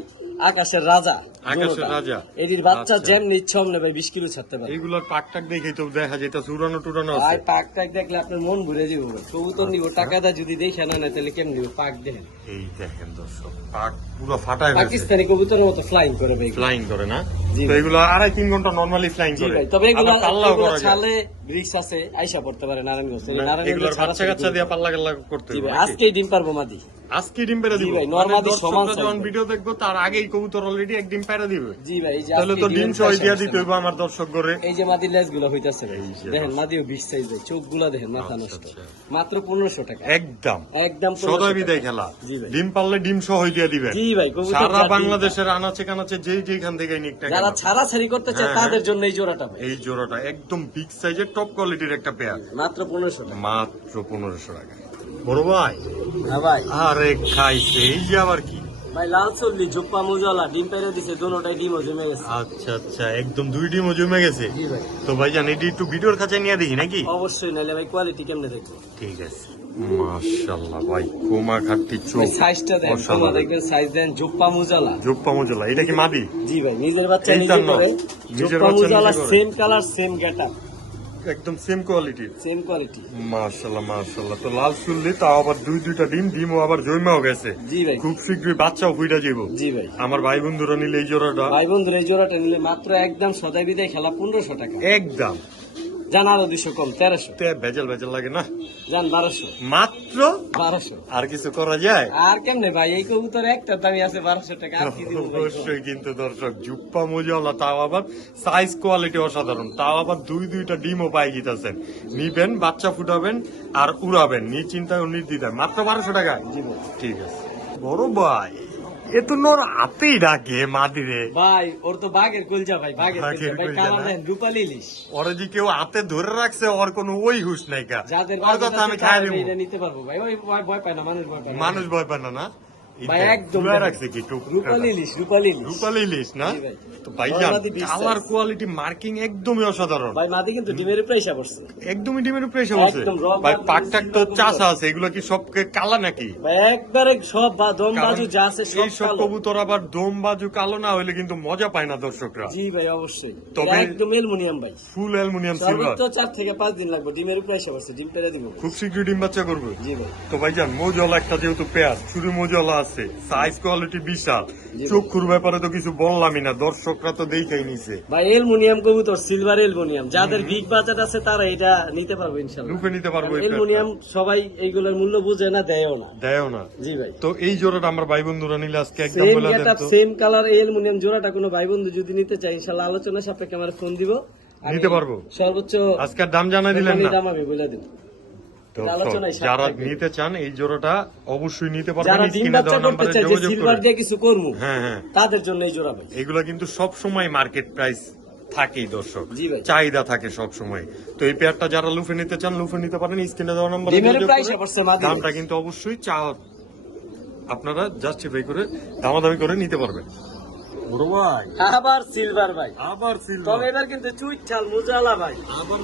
আকাশের রাজা, আকাশের জোড়াটা। রাজা। এটির বাচ্চা আচ্ছা। যেমনি ইচ্ছা অমনি ভাই 20 কিলো ছাড়তে পারে। এইগুলোর পাক টাক দেখেই তো দেখা যেটা চুরানো টুরানো ভাই আছে। পাক টাক দেখলে আপনার মন ভরে যাবে ভাই। কবুতর নিব, টাকা দা যদি দেখে না তাহলে কেমন নিব? পাক দেখেন, এই দেখেন দর্শক, পাক পুরো ফাটায় গেছে, পাকিস্তানি কবুতরের মতো ফ্লাইং করে ভাই। ফ্লাইং করে না? জি তো ভাই। এগুলো 2.5-3 ঘন্টা নরমালি ফ্লাইং জি করে। ভাই, তবে এগুলো আবার পাল্লাও করা যায়। ছালে রিক্স আছে, আইসা পড়তে পারে নারায়ণগঞ্জ। এগুলোর বাচ্চা কাচ্চা দিয়ে পাল্লা গাল্লা করতে জি হবে ভাই, নাকি? আজকেই ডিম পারবো মাদি। আজকে ডিম পেড়ে জি দিব? ভাই, নরমালি মানে সমান দর্শকরা size যখন ভাই। ভিডিও দেখবো তার আগেই কবুতর অলরেডি এক ডিম পেড়ে দিবে। জি ভাই, এই যে তাহলে আজকে তো ডিম ডিমের সহ প্রায় দিয়া সমস্যা দিতে হইব আমার দর্শক করে। এই যে মাদির লেজ গুলো হইতাছে ভাই, এই যে দেখেন দর্শক। মাদিও বিশ সাইজ ভাই, চোখ গুলা দেখেন, মাথা আচ্ছা, নষ্ট। আচ্ছা। মাত্র 1500 টাকা, একদম একদম 1500 সদয় টাকা। বিদায় খেলা। জি ভাই। ডিম পারলে ডিম সহ দিয়ে দিবেন। জি ভাই, কবুতর সারা যার ডিম বাংলাদেশের আনাচে কানাচে যেখান থেকে নিক না কেন। যারা ছাড়াছাড়ি করতে চায় হ্যাঁ, তাদের জন্য এই জোড়াটা ভাই, এই জোড়াটা একদম বিগ সাইজের টপ কোয়ালিটির একটা পেয়ার, মাত্র 1500 টাকা। মাত্র 1500 টাকা। বড় ভাই, হ্যাঁ ভাই। আরে খাইছে এই যে আবার কি? ভাই লাল চল্লি জোপ্পা মুজালা ডিম পেরে দিছে, দোনোটাই ডিমও জমে গেছে। আচ্ছা আচ্ছা, একদম 2 ডিমও জমে গেছে। জি ভাই, তো ভাইজান এটি একটু ভিডিওর কাছে নিয়ে দেখি নাকি? অবশ্যই, নাইলে ভাই কোয়ালিটি কেমনে দেখবো? ঠিক আছে। মাশাআল্লাহ ভাই, কোমা খাট্টি চোখ, ভাই সাইজটা দেন, অসাধারণ। তোমরা দেখবেন সাইজ দেন, জোপ্পা মুজালা। জোপ্পা মজলা, এটা কি মাদি? জি ভাই, নিজের বাচ্চা এইটার নিজে নাম? করে, নিজের জোপ্পা বাচ্চা নিজে মুজালা করে। Same colour same getup. একদম সেম কোয়ালিটির। Same quality. মাশাআল্লাহ মাশাআল্লাহ। তো লাল চুল্লি, তাও আবার দুইটা ডিমও আবার জন্মাও গেছে। জি ভাই। খুব শীঘ্রই বাচ্চাও ফুইটা যাবো। জি ভাই। আমার ভাই বন্ধুরা নিলে এই জোড়াটা, ভাই বন্ধুরা এই জোড়াটা নিলে মাত্র একদম সদাই বিদায় খেলা 1500 টাকা। একদম জান আরো 200 কম 1300। ভেজাল লাগে না, জান 1200। মাত্র 1200। আর কিছু করা যায়? আর কেমনে ভাই, এই কবুতর একটা দামি আছে 1200 টাকা, আর কি দিব ভাই? অবশ্যই। কিন্তু দর্শক জুপ্পা মজাওয়ালা, তাও আবার সাইজ কোয়ালিটি অসাধারণ, তাও আবার দুইটা ডিমও পাই গিয়েছেন। নিবেন, বাচ্চা ফুটাবেন আর উড়াবেন, নিশ্চিন্তায় ও নির্দ্বিধায়, মাত্র 1200 টাকা। জি ভাই। ঠিক আছে বড় ভাই, এ তো নোর হাতেই ডাকে মাদিরে। ভাই ওর তো বাঘের কলজা ভাই, বাঘের কলজা ভাই। কলজা কালার না? দেন রূপালী ইলিশ। ওরে যে কেউ হাতে ধরে রাখছে, ওর কোনো ওই হুশ নাই কা। যাদের ওর কথা আমি খাই দিব। এটা নিতে পারবো ভাই, ওই ভয় পায় না, মানুষ ভয় পায় না। মানুষ ভয় পায় না, না ভাই একদম ঝুলায় রাখছে কি রূপালী ইলিশ, রূপালী ইলিশ। রূপালী ইলিশ না? জি ভাই। তো ভাইজান মাদি বিশ কালার size। কোয়ালিটি মার্কিং একদমই অসাধারণ। ভাই মাদি কিন্তু ডিমের উপরে এসে পড়ছে। একদমই ডিমের উপরে এসে বসে। একদম raw ভাই blood পাকটাক তো silver চাষা আছে, এগুলো কি সব কালা নাকি? ভাই একবারে সব দম কারণ বাজু যা আছে সব এই সব কালো। কবুতর আবার দম বাজু কালো না হইলে কিন্তু মজা পায় না দর্শকরা। জি ভাই অবশ্যই। তবে- একদম অ্যালুমিনিয়াম ভাই। ফুল অ্যালুমিনিয়াম সিলভার, সর্বোচ্চ 4 থেকে 5 দিন লাগবে, ডিমের উপরে এসে পড়ছে, ডিম পেড়ে দিব। খুব শীঘ্রই ডিম বাচ্চা করবে। জি ভাই। তো ভাইজান মৌজলা একটা যেহেতু পেয়ার, ছুরি মৌজলা আছে, সাইজ কোয়ালিটি বিশাল, জি। চক্ষুর ব্যাপারে তো কিছু বললামই না, দর্শকরা তো দেখেই নিছে। ভাই অ্যালুমিনিয়াম কবুতর, সিলভার অ্যালুমিনিয়াম, যাদের বিগ বাজেট আছে তারা এটা নিতে পারবে ইনশাআল্লাহ। রূপে নিতে পারবো এই অ্যালুমিনিয়াম সবাই এইগুলোর মূল্য বুঝে না, দেয়ও না। দেয় না। জি ভাই। তো এই জোড়াটা আমার ভাই বন্ধুরা নিলে আজকে একদম সেম বলে দেন গেটআপ তো। সেম কালার অ্যালুমিনিয়াম জোড়াটা কোনো ভাই বন্ধু যদি নিতে চায় ইনশাআল্লাহ আলোচনা সাপেক্ষে আমার ফোন দিব, আমি নিতে পারবো। সর্বোচ্চ আজকের দাম জানাই দিলেন কোম্পানির না? দাম আমি বলে দিব। দর্শক, আলোচনায় সাথে যারা থাকবে। নিতে চান এই জোড়াটা অবশ্যই নিতে পারবেন, যারা ডিম স্ক্রিনে বাচ্চা দেওয়া করতে নাম্বারে চায় যে যোগাযোগ সিলভার করে। দিয়ে কিছু করবো, হ্যাঁ হ্যাঁ, তাদের জন্য এই জোড়া ভাই। এগুলা কিন্তু সব সময় মার্কেট প্রাইস থাকেই দর্শক, জি ভাই। চাহিদা থাকে সব সময়। তো এই পেয়ারটা যারা লুফে নিতে চান লুফে নিতে পারেন, স্ক্রিনে দেওয়া নাম্বারে ডিমের যোগাযোগ প্রাইস করে। অবশ্যই মাদি। দামটা কিন্তু অবশ্যই আপনারা জাস্টিফাই করে দামাদামি করে নিতে পারবেন। বড় ভাই আবার সিলভার ভাই, আবার তবে সিলভার, এবার কিন্তু চুইঠাল মুজালা ভাই। আবার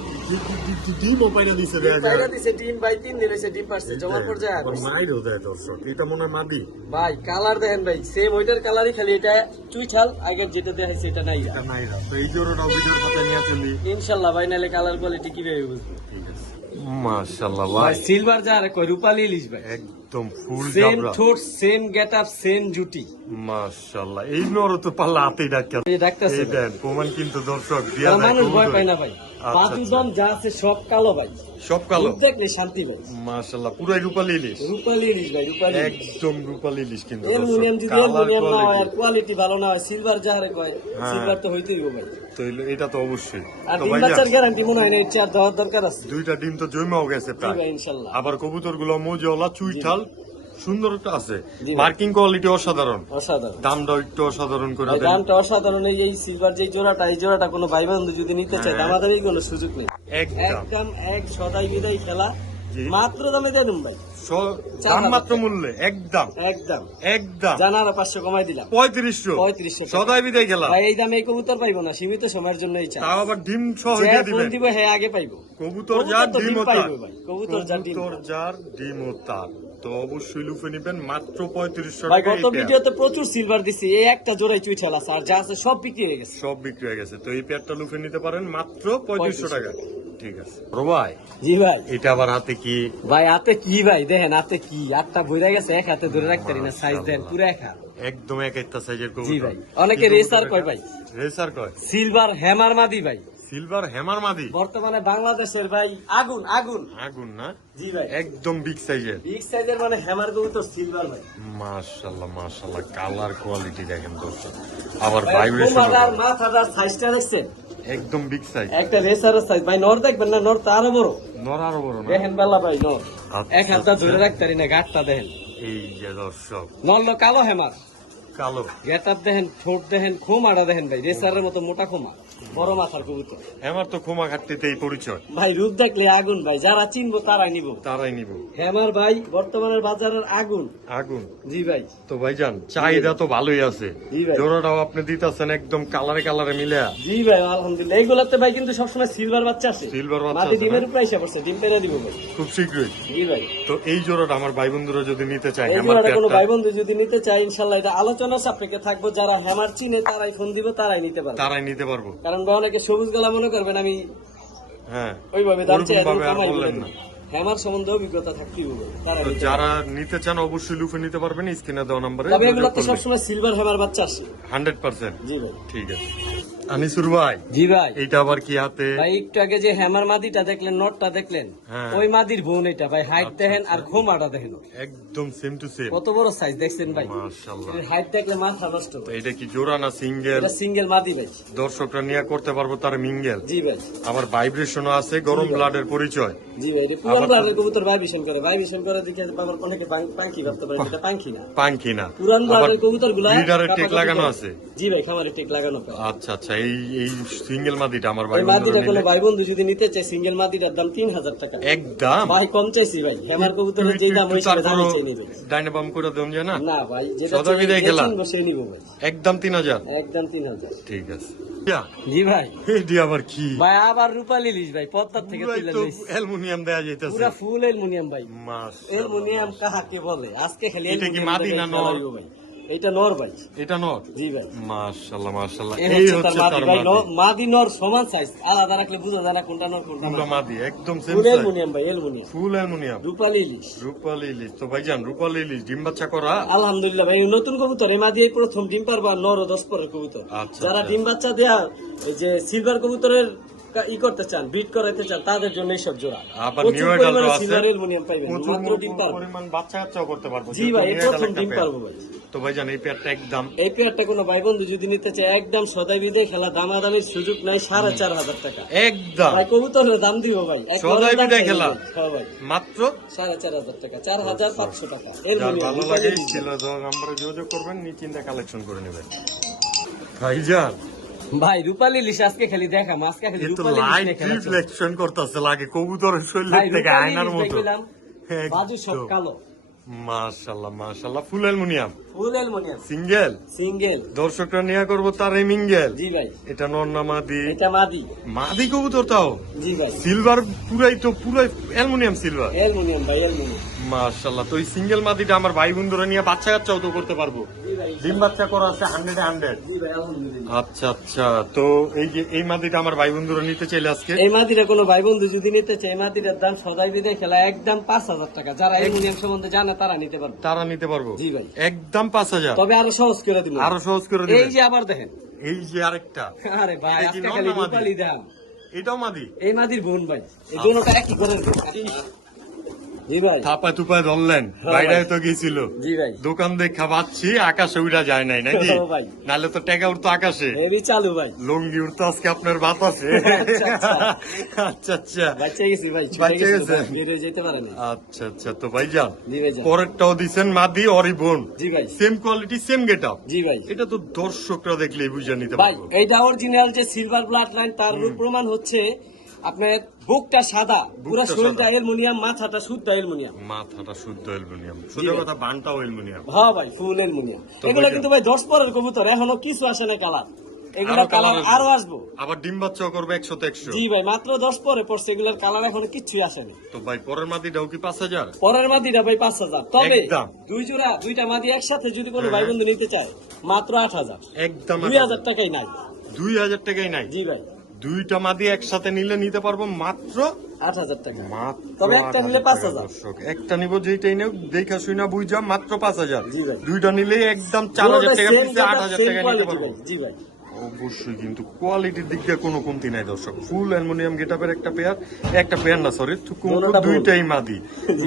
ডিম ওপাইনা দিছে রে। বাইরে দিছে ডিম ভাই, 3 দিন হইছে ডিম পারছে, জমা পড় যায়। মাইরও দেয় দর্শক, এটা মনে হয় মাদি। ভাই কালার দেখেন ভাই, সেম ওইটার কালারই, খালি এটা চুইঠাল, আগের যেটা দেখাইছে এটা নাই। এটা নাইরা। তো এই জোড়াটাও ভিডিওর সাথে নিয়ে চলি। ইনশাআল্লাহ ভাই, নালে কালার কোয়ালিটি কিভাবে বুঝবো? ঠিক আছে। মাশাআল্লাহ ভাই ভাই, সিলভার যা রে কই, রূপালী ইলিশ ভাই। একদম ফুল সেম জাবরা। ঠোঁট, সেম গেটআপ, সেম জুটি। মাশাআল্লাহ, এই নর তো পাল্লা হাতেই ডাক্তার। এই ডাকতেছে এই দেন প্রমাণ কিন্তু দর্শক দিয়া তারা দেয় মানুষ ভয় কবুতরে। পায় না ভাই। আচ্ছা, বাজু আচ্ছা। দম যা আছে সব কালো ভাই, সব কালো। রূপ দেখলে শান্তি ভাই। মাশাআল্লাহ, পুরাই রূপালী ইলিশ, রূপালী ইলিশ ভাই, রূপালী ইলিশ। একদম রূপালী ইলিশ কিন্তু অ্যালুমিনিয়াম দর্শক। যদি কালার অ্যালুমিনিয়াম না হয় আর কোয়ালিটি কোয়ালিটি ভালো না হয়, সিলভার যাহারে কয়, হ্যাঁ। সিলভার তো হইতেই হবে ভাই। তো এটা তো অবশ্যই। আর তো ডিম ভাইয়া, বাচ্চার গ্যারান্টি মনে হয় না, এর চেয়ে আর দেওয়ার দরকার আছে। দুইটা ডিম তো জন্মাও গেছে জি প্রায়। ভাই ইনশাআল্লাহ। আবার কবুতর গুলো মৌজলা, চুইঠাল, সুন্দরটা আছে, জি ভাই। মার্কিং কোয়ালিটি অসাধারণ, অসাধারণ দামটা একটু অসাধারণ করে ভাই, দেন। দামটা অসাধারণ। এই সিলভার যে জোড়াটা, এই জোড়াটা কোনো ভাই বন্ধু যদি নিতে চায়, হ্যাঁ। দামাদামি কোনো সুযোগ নেই। একদম একদম এক সদাই বিদায় খেলা, জি। মাত্র দামে দিয়ে দিন ভাই, দাম মাত্র মূল্যে একদম একদম। একদম জানার 500 কমাই দিলাম, 3500 3500 টাকা। সদাই বিদায় গেলাম। ভাই এই দামে এই কবুতর পাইবো না, সীমিত সময়ের জন্য এই চাই। তাও আবার ডিম সহ যে দিয়ে ফোন দিবেন। দিব হ্যাঁ আগে পাইবো। কবুতর যার তো ডিম ও তার, পাইবো ভাই, কবুতর যার ডিম কবুতর যার ডিম ও তার। তো অবশ্যই লুফে নিবেন মাত্র 3500 ভাই। টাকা। গত ভিডিওতে প্রচুর সিলভার দিছি, এই একটা জোড়াই চুইঠাল আছে, আর যা আছে সব বিক্রি হয়ে গেছে। সব বিক্রি হয়ে গেছে। তো এই পেয়ারটা লুফে নিতে পারেন মাত্র 3500 টাকা। ঠিক আছে ভাই, জি ভাই। এটা আবার হাতে কি? ভাই হাতে কি ভাই, দেখেন হাতে কি, আটটা বইরা গেছে, এক হাতে ধরে রাখতে পারি না, সাইজ দেন পুরো এক হাত। একদম এক একটা সাইজের কবুতর। জি ভাই। অনেকে কি রেসার কবুতর কয় এটা? ভাই। রেসার কয়। সিলভার হ্যামার মাদি ভাই, সিলভার হ্যামার মাদি, বর্তমানে বাংলাদেশের ভাই আগুন আগুন। আগুন না? জি ভাই। একদম বিগ সাইজের। বিগ সাইজের মানে হ্যামার কবুতর সিলভার ভাই। মাশাআল্লাহ মাশাআল্লাহ, কালার কোয়ালিটি দেখেন দর্শক, আবার ভাই ভাইব্রেশন কোমাদার মাথাদার সাইজটা দেখছেন, একদম বিগ সাইজ। একটা রেসারের সাইজ ভাই। নর দেখবেন না, নর তো আরো বড়, নর আরো বড় না? দেখেন বেলা ভাই নর, আচ্ছা, এক হাতটা আচ্ছা। ধরে রাখতে পারি না, গাঠটা দেখেন। এই যে দর্শক, নরলো কালো হ্যামার, কালো। গেটার দেখেন, ঠোঁট দেখেন, খোমাটা দেখেন ভাই, রেসারের মতো মোটা খোমা, বড় মাথার কবুতর আমার তো ক্ষমা ঘাটতিতেই পরিচয়, ভাই। রূপ দেখলে আগুন ভাই, যারা চিনবো তারাই নিবো। তারাই নিব। হ্যামার ভাই বর্তমানের বাজারের আগুন। আগুন। জি ভাই। তো ভাইজান চাহিদা তো ভালোই আছে, জি ভাই। জোড়াটাও আপনি দিতেছেন একদম কালারে কালারে মিলে। জি ভাই আলহামদুলিল্লাহ। এইগুলাতে ভাই কিন্তু সবসময় সিলভার বাচ্চা আছে, সিলভার বাচ্চা মাটি আছে ডিমের না? উপরে এসে পড়ছে, ডিম পেরে দিব ভাই। খুব শীঘ্রই। জি ভাই। তো এই জোড়াটা আমার ভাই বন্ধুরা যদি নিতে চায়, এই আমার জোড়াটা কোনো পেয়ারটা, ভাই বন্ধু যদি নিতে চায় ইনশাল্লাহ এটা আলোচনা সাপেক্ষে থাকবো। যারা হ্যামার চিনে তারাই ফোন দিব, তারাই নিতে পারবে। তারাই নিতে পারবো। কারণ ভাই অনেকে সবুজ গলা মনে করবেন আমি হ্যাঁ ওইভাবে দাম চাই ওরকম ভাবে আর বললেন না। হ্যামার সম্বন্ধে অভিজ্ঞতা থাকতেই হবে তারা তো নিতে যারা নিতে চান অবশ্যই লুফে নিতে পারবেন স্ক্রিনে দেওয়া নম্বরে তবে এগুলো তো সবসময় সিলভার হ্যামার বাচ্চা আসে 100%। জি ভাই ঠিক আছে আনিসুর ভাই, জি ভাই এইটা আবার কি হাতে? ভাই একটু আগে যে হ্যামার মাদিটা দেখলেন, নটটা দেখলেন, হ্যাঁ। ওই মাদির বোন এটা ভাই। হাইট দেখেন আর খোমাটা দেখেন, একদম সেম টু সেম, কত বড় সাইজ দেখছেন ভাই। মাশাআল্লাহ। হাইট দেখলে মাথা নষ্ট তো ভাই। এটা কি জোড়া না সিঙ্গেল? এটা সিঙ্গেল মাদি ভাই। দর্শকরা নিয়ে করতে পারবো তার মিঙ্গেল। জি ভাই, আবার ভাইব্রেশনও আছে, গরম ব্লাডের পরিচয়। জি ভাই। এটা পুরান ব্লাডের কবুতর ভাইব্রেশন করে, ভাইব্রেশন করে দেখে বাবার অনেকে পাঙ্কি ভাবতে পারে, এটা পাঙ্কি না, পাঙ্কি না। পুরান আবার ব্লাডের কবুতর গুলা লিডারের টেক লাগানো আছে। জি ভাই, খামারে টেক লাগানো পায়। আচ্ছা আচ্ছা, এই সিঙ্গেল মাদিটা আমার ভাই এই মাদিটা কোনো ভাই বন্ধু যদি নিতে চায়, সিঙ্গেল মাদিটার দাম 3000 টাকা। একদম ভাই কম চাইছি ভাই, হ্যামার কবুতরের যে দাম ওই হিসেবে দাম চাই নিবে। ডাইনাবাম করে দেন যায় না? না ভাই, যেটা সদা বিদায় খেলা। বসে নিব ভাই, একদম 3000। একদম 3000। ঠিক আছে। জি ভাই। এটি আবার কি? ভাই আবার রূপালী ইলিশ ভাই, পদ্মার থেকে পুরাই তুলে তো লইছি। অ্যালুমিনিয়াম দেয়া যাইতেছে। পুরা ফুল অ্যালুমিনিয়াম ভাই। মাশাআল্লাহ। অ্যালুমিনিয়াম কাহাকে বলে? আজকে খালি এটা কি অ্যালুমিনিয়াম মাদি না দেখাই নর? খেলা হইবো ভাই। এটা নর ভাই। এটা নর? জি ভাই। মাশাআল্লাহ মাশাআল্লাহ। এই এই হচ্ছে হচ্ছে তার তার মাদি ভাই। মাদি। মাদি নর সমান সাইজ, আলাদা রাখলে বোঝা যায় না কোনটা নর কোনটা পুরো মাদি। মাদি একদম সেম ফুল সাইজ। অ্যালুমিনিয়াম ভাই, অ্যালুমিনিয়াম। Full aluminium. রূপালী ইলিশ। রূপালী ইলিশ। তো ভাইজান রূপালী ইলিশ ডিম বাচ্চা করা? আলহামদুলিল্লাহ ভাই, নতুন কবুতর এই মাদি এই প্রথম ডিম পারবো, আর নর ও 10 পরের কবুতর। আচ্ছা, যারা আচ্ছা। ডিম বাচ্চা দেয়া এই যে সিলভার কবুতরের ই করতে চান, ব্রিড করাতে চান, তাদের জন্য এইসব জোড়া। আবার প্রচুর নিউ এডাল্ট পরিমাণে আছে। সিলভার অ্যালুমিনিয়াম পাইবেন, প্রচুর মাত্র ডিম পারবো। পরিমাণ বাচ্চা কাচ্চাও করতে পারবো। জি ভাই, এই যেহেতু প্রথম একটা ডিম পেয়ার। পারবো ভাই। তো ভাইজান এই পেয়ারটা একদম এই পেয়ারটা কোনো ভাই বন্ধু যদি নিতে চায়, একদম সদাই বিদায় খেলা, দামাদামির সুযোগ নাই, 4500 টাকা। একদম ভাই কবুতরের দাম দিব ভাই, সদাই বিদায় খেলা। হ্যাঁ ভাই, মাত্র 4500 টাকা, 4500 টাকা। যার ভালো লাগে ছিল নাম্বারে যোগাযোগ করবেন, নিশ্চিন্তে কালেকশন করে নেবেন। ভাইজান ভাই রূপালী ইলিশ আজকে খালি দেখা, আজকে খালি এ তো রূপালী ইলিশ লাইট নিয়ে খেলা চলছে। রিফ্লেকশন করতেছে, লাগে কবুতরের শরীর ভাই থেকে রূপালী আয়নার ইলিশ মতো। দেখলাম, বাজু সব একদম। কালো। মাশাআল্লাহ মাশাআল্লাহ। ফুল aluminium full aluminium, single. Single. দর্শকরা নিয়ে করবো তার এই মিঙ্গেল। জি ভাই, এটা নর না মাদি? এটা মাদি। মাদি কবুতর তাও জি ভাই, সিলভার, পুরাই অ্যালুমিনিয়াম সিলভার। অ্যালুমিনিয়াম ভাই, অ্যালুমিনিয়াম। মাশাআল্লাহ। তো এই সিঙ্গেল মাদিটা আমার ভাই বন্ধুরা নিয়ে বাচ্চা কাচ্চাও তো করতে পারবো। জি ভাই, ডিম বাচ্চা করা আছে 100-100। জি ভাই, আলহামদুলিল্লাহ। আচ্ছা আচ্ছা। তো এই যে এই মাদিটা আমার ভাই বন্ধুরা নিতে চাইলে আজকে এই মাদিটা কোনো ভাই বন্ধু যদি নিতে চায়, এই মাদিটার দাম সদাই বিদায় খেলা একদম 5000 টাকা। যারা অ্যালুমিনিয়াম সম্বন্ধে জানে তারা নিতে পারবে। তারা নিতে পারবো? জি ভাই। একদম 5000। তবে আরো সহজ করে দিব, আরো সহজ করে এই দিবেন। যে আবার দেখেন, এই যে আরেকটা, আরে ভাই এটা কি আজকে নর খালি না মাদি? রূপালী দাম। এটাও মাদি? এই মাদির বোন ভাই, এই দুটোটা একই করে। জি ভাই, থাপায় তুপায় ধরলেন, হ্যাঁ বাইরে ভাই। তো গেছিল জি ভাই, দোকান দেখা পাচ্ছি, আকাশে উড়া যায় নাই নাকি? ও ভাই। নাহলে তো টাকা উঠতো আকাশে, হেভি চালু ভাই। লঙ্গি উঠতো আজকে আপনার বাতাসে। আচ্ছা, আচ্ছা। আচ্ছা আচ্ছা বাচ্চা গেছি ভাই, ছুটে বাচ্চা গেছিল গেছে? ভাই, বের হয়ে যেতে পারে না। আচ্ছা আচ্ছা। তো ভাইজান জি ভাই, যান। পরেরটাও দিছেন মাদি অরি বোন, জি ভাই, same quality same get up. জি ভাই। এটা তো দর্শকরা দেখলেই বুঝে নিতে ভাই পারবো। এইটা অরিজিনাল যে সিলভার ব্লাড লাইন, তার রূপ প্রমাণ হচ্ছে আপনার বুকটা সাদা, পুরো বুকটা শরীরটা সাদা। অ্যালুমিনিয়াম, মাথাটা শুদ্ধ অ্যালুমিনিয়াম। মাথাটা শুদ্ধ অ্যালুমিনিয়াম, সোজা ভাই। কথা বানটাও অ্যালুমিনিয়াম। হ্যাঁ ভাই, ফুল অ্যালুমিনিয়াম। তো এগুলো বুঝলাম। কিন্তু ভাই 10 পরের কবুতর, এখনো কিছু আসে না কালার, এগুলো আরো কালার colour আসবে। আরো আসবো। আবার ডিম বাচ্চাও করবে 100-100। জি ভাই, মাত্র 10 পরে পড়ছে, এগুলোর কালার এখনো কিছুই আসেনি। তো ভাই পরের মাদিটাও কি 5000? পরের মাদিটা ভাই 5000। তবে একদম। দুইটা মাদি একসাথে যদি কোনো হ্যাঁ। ভাই বন্ধু নিতে চায়, মাত্র 8000। একদম 2000 টাকাই নাই। 2000 টাকাই নাই। জি ভাই, দুইটা মাদি একসাথে নিলে নিতে পারবো মাত্র 8000 টাকা। মাত্র তবে একটা নিলে 8000 5000। দর্শক। একটা নিব যেটাই নেও দেখা শুনা বুঝা মাত্র 5000। জি ভাই। দুইটা নিলে একদম 4000 টাকা Same পিছে কথা, 8000 same টাকা নিতে quality পারবো। ভাই। জি ভাই, অবশ্যই, কিন্তু কোয়ালিটির দিক দিয়ে কোনো কমতি নাই দর্শক। ফুল অ্যালুমিনিয়াম গেটআপের একটা পেয়ার না, সরি দুটোটা ভুল। দুইটাই মাদি,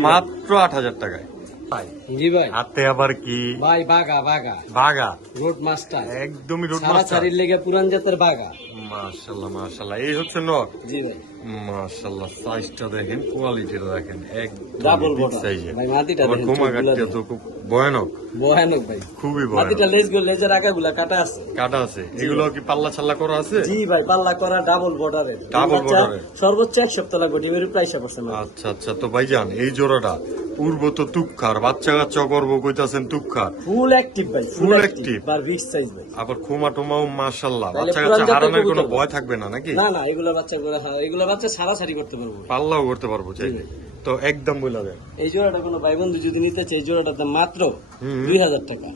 মাত্র 8000 টাকায়। ভাই জি ভাই। হাতে আবার কি? ভাই বাগা বাগা, রোড মাস্টার, একদমই রোড সারা মাস্টার। চারির লেগে পুরান জাতের বাগা। মাশাআল্লাহ মাশাআল্লাহ। এই হচ্ছে নর। জি ভাই, মাশাআল্লাহ। সাইজটা দেখেন, কোয়ালিটিটা দেখেন, একদম ডাবল বিগ বর্ডার সাইজের। ভাই। মাটিটা আবার দেখেন, কোমা চোখগুলা কাটটা দেখেন। তো খুব ভয়ানক, ভয়ানক ভাই। খুবই মাটিটা ভয়ানক। লেজের আগাগুলা কাটা আছে। কাটা আছে, এগুলো কি পাল্লা ছাল্লা করা আছে? জি ভাই, পাল্লা করা, ডাবল বর্ডারের। Double border-এর। সর্বোচ্চ 1 সপ্তাহ লাগবে, ডিমের প্রায় 1 বছর। আচ্ছা আচ্ছা। তো ভাইজান এই জোড়াটা উড়বো তো তুপখার, বাচ্চা কাচ্চা করবো কইতাছেন তুপখার, ফুল অ্যাক্টিভ ভাই, Full active। বা বিগ সাইজ ভাই। আবার খোমা টোমাও মাশাল্লাহ, তাহলে বাচ্চা পুরান কাচ্চা জাতের হারানোর কোনো কবুতর। ভয় থাকবে না নাকি? না না, এগুলো বাচ্চা করে, হ্যাঁ এগুলো বাচ্চা সারাসারি করতে পারবো। পাল্লাও করতে পারবো চাইলে। তো একদম বলে দেন, এই জোড়াটা কোনো ভাই বন্ধু যদি নিতে চাই, এই জোড়াটার দাম মাত্র 2000 টাকা।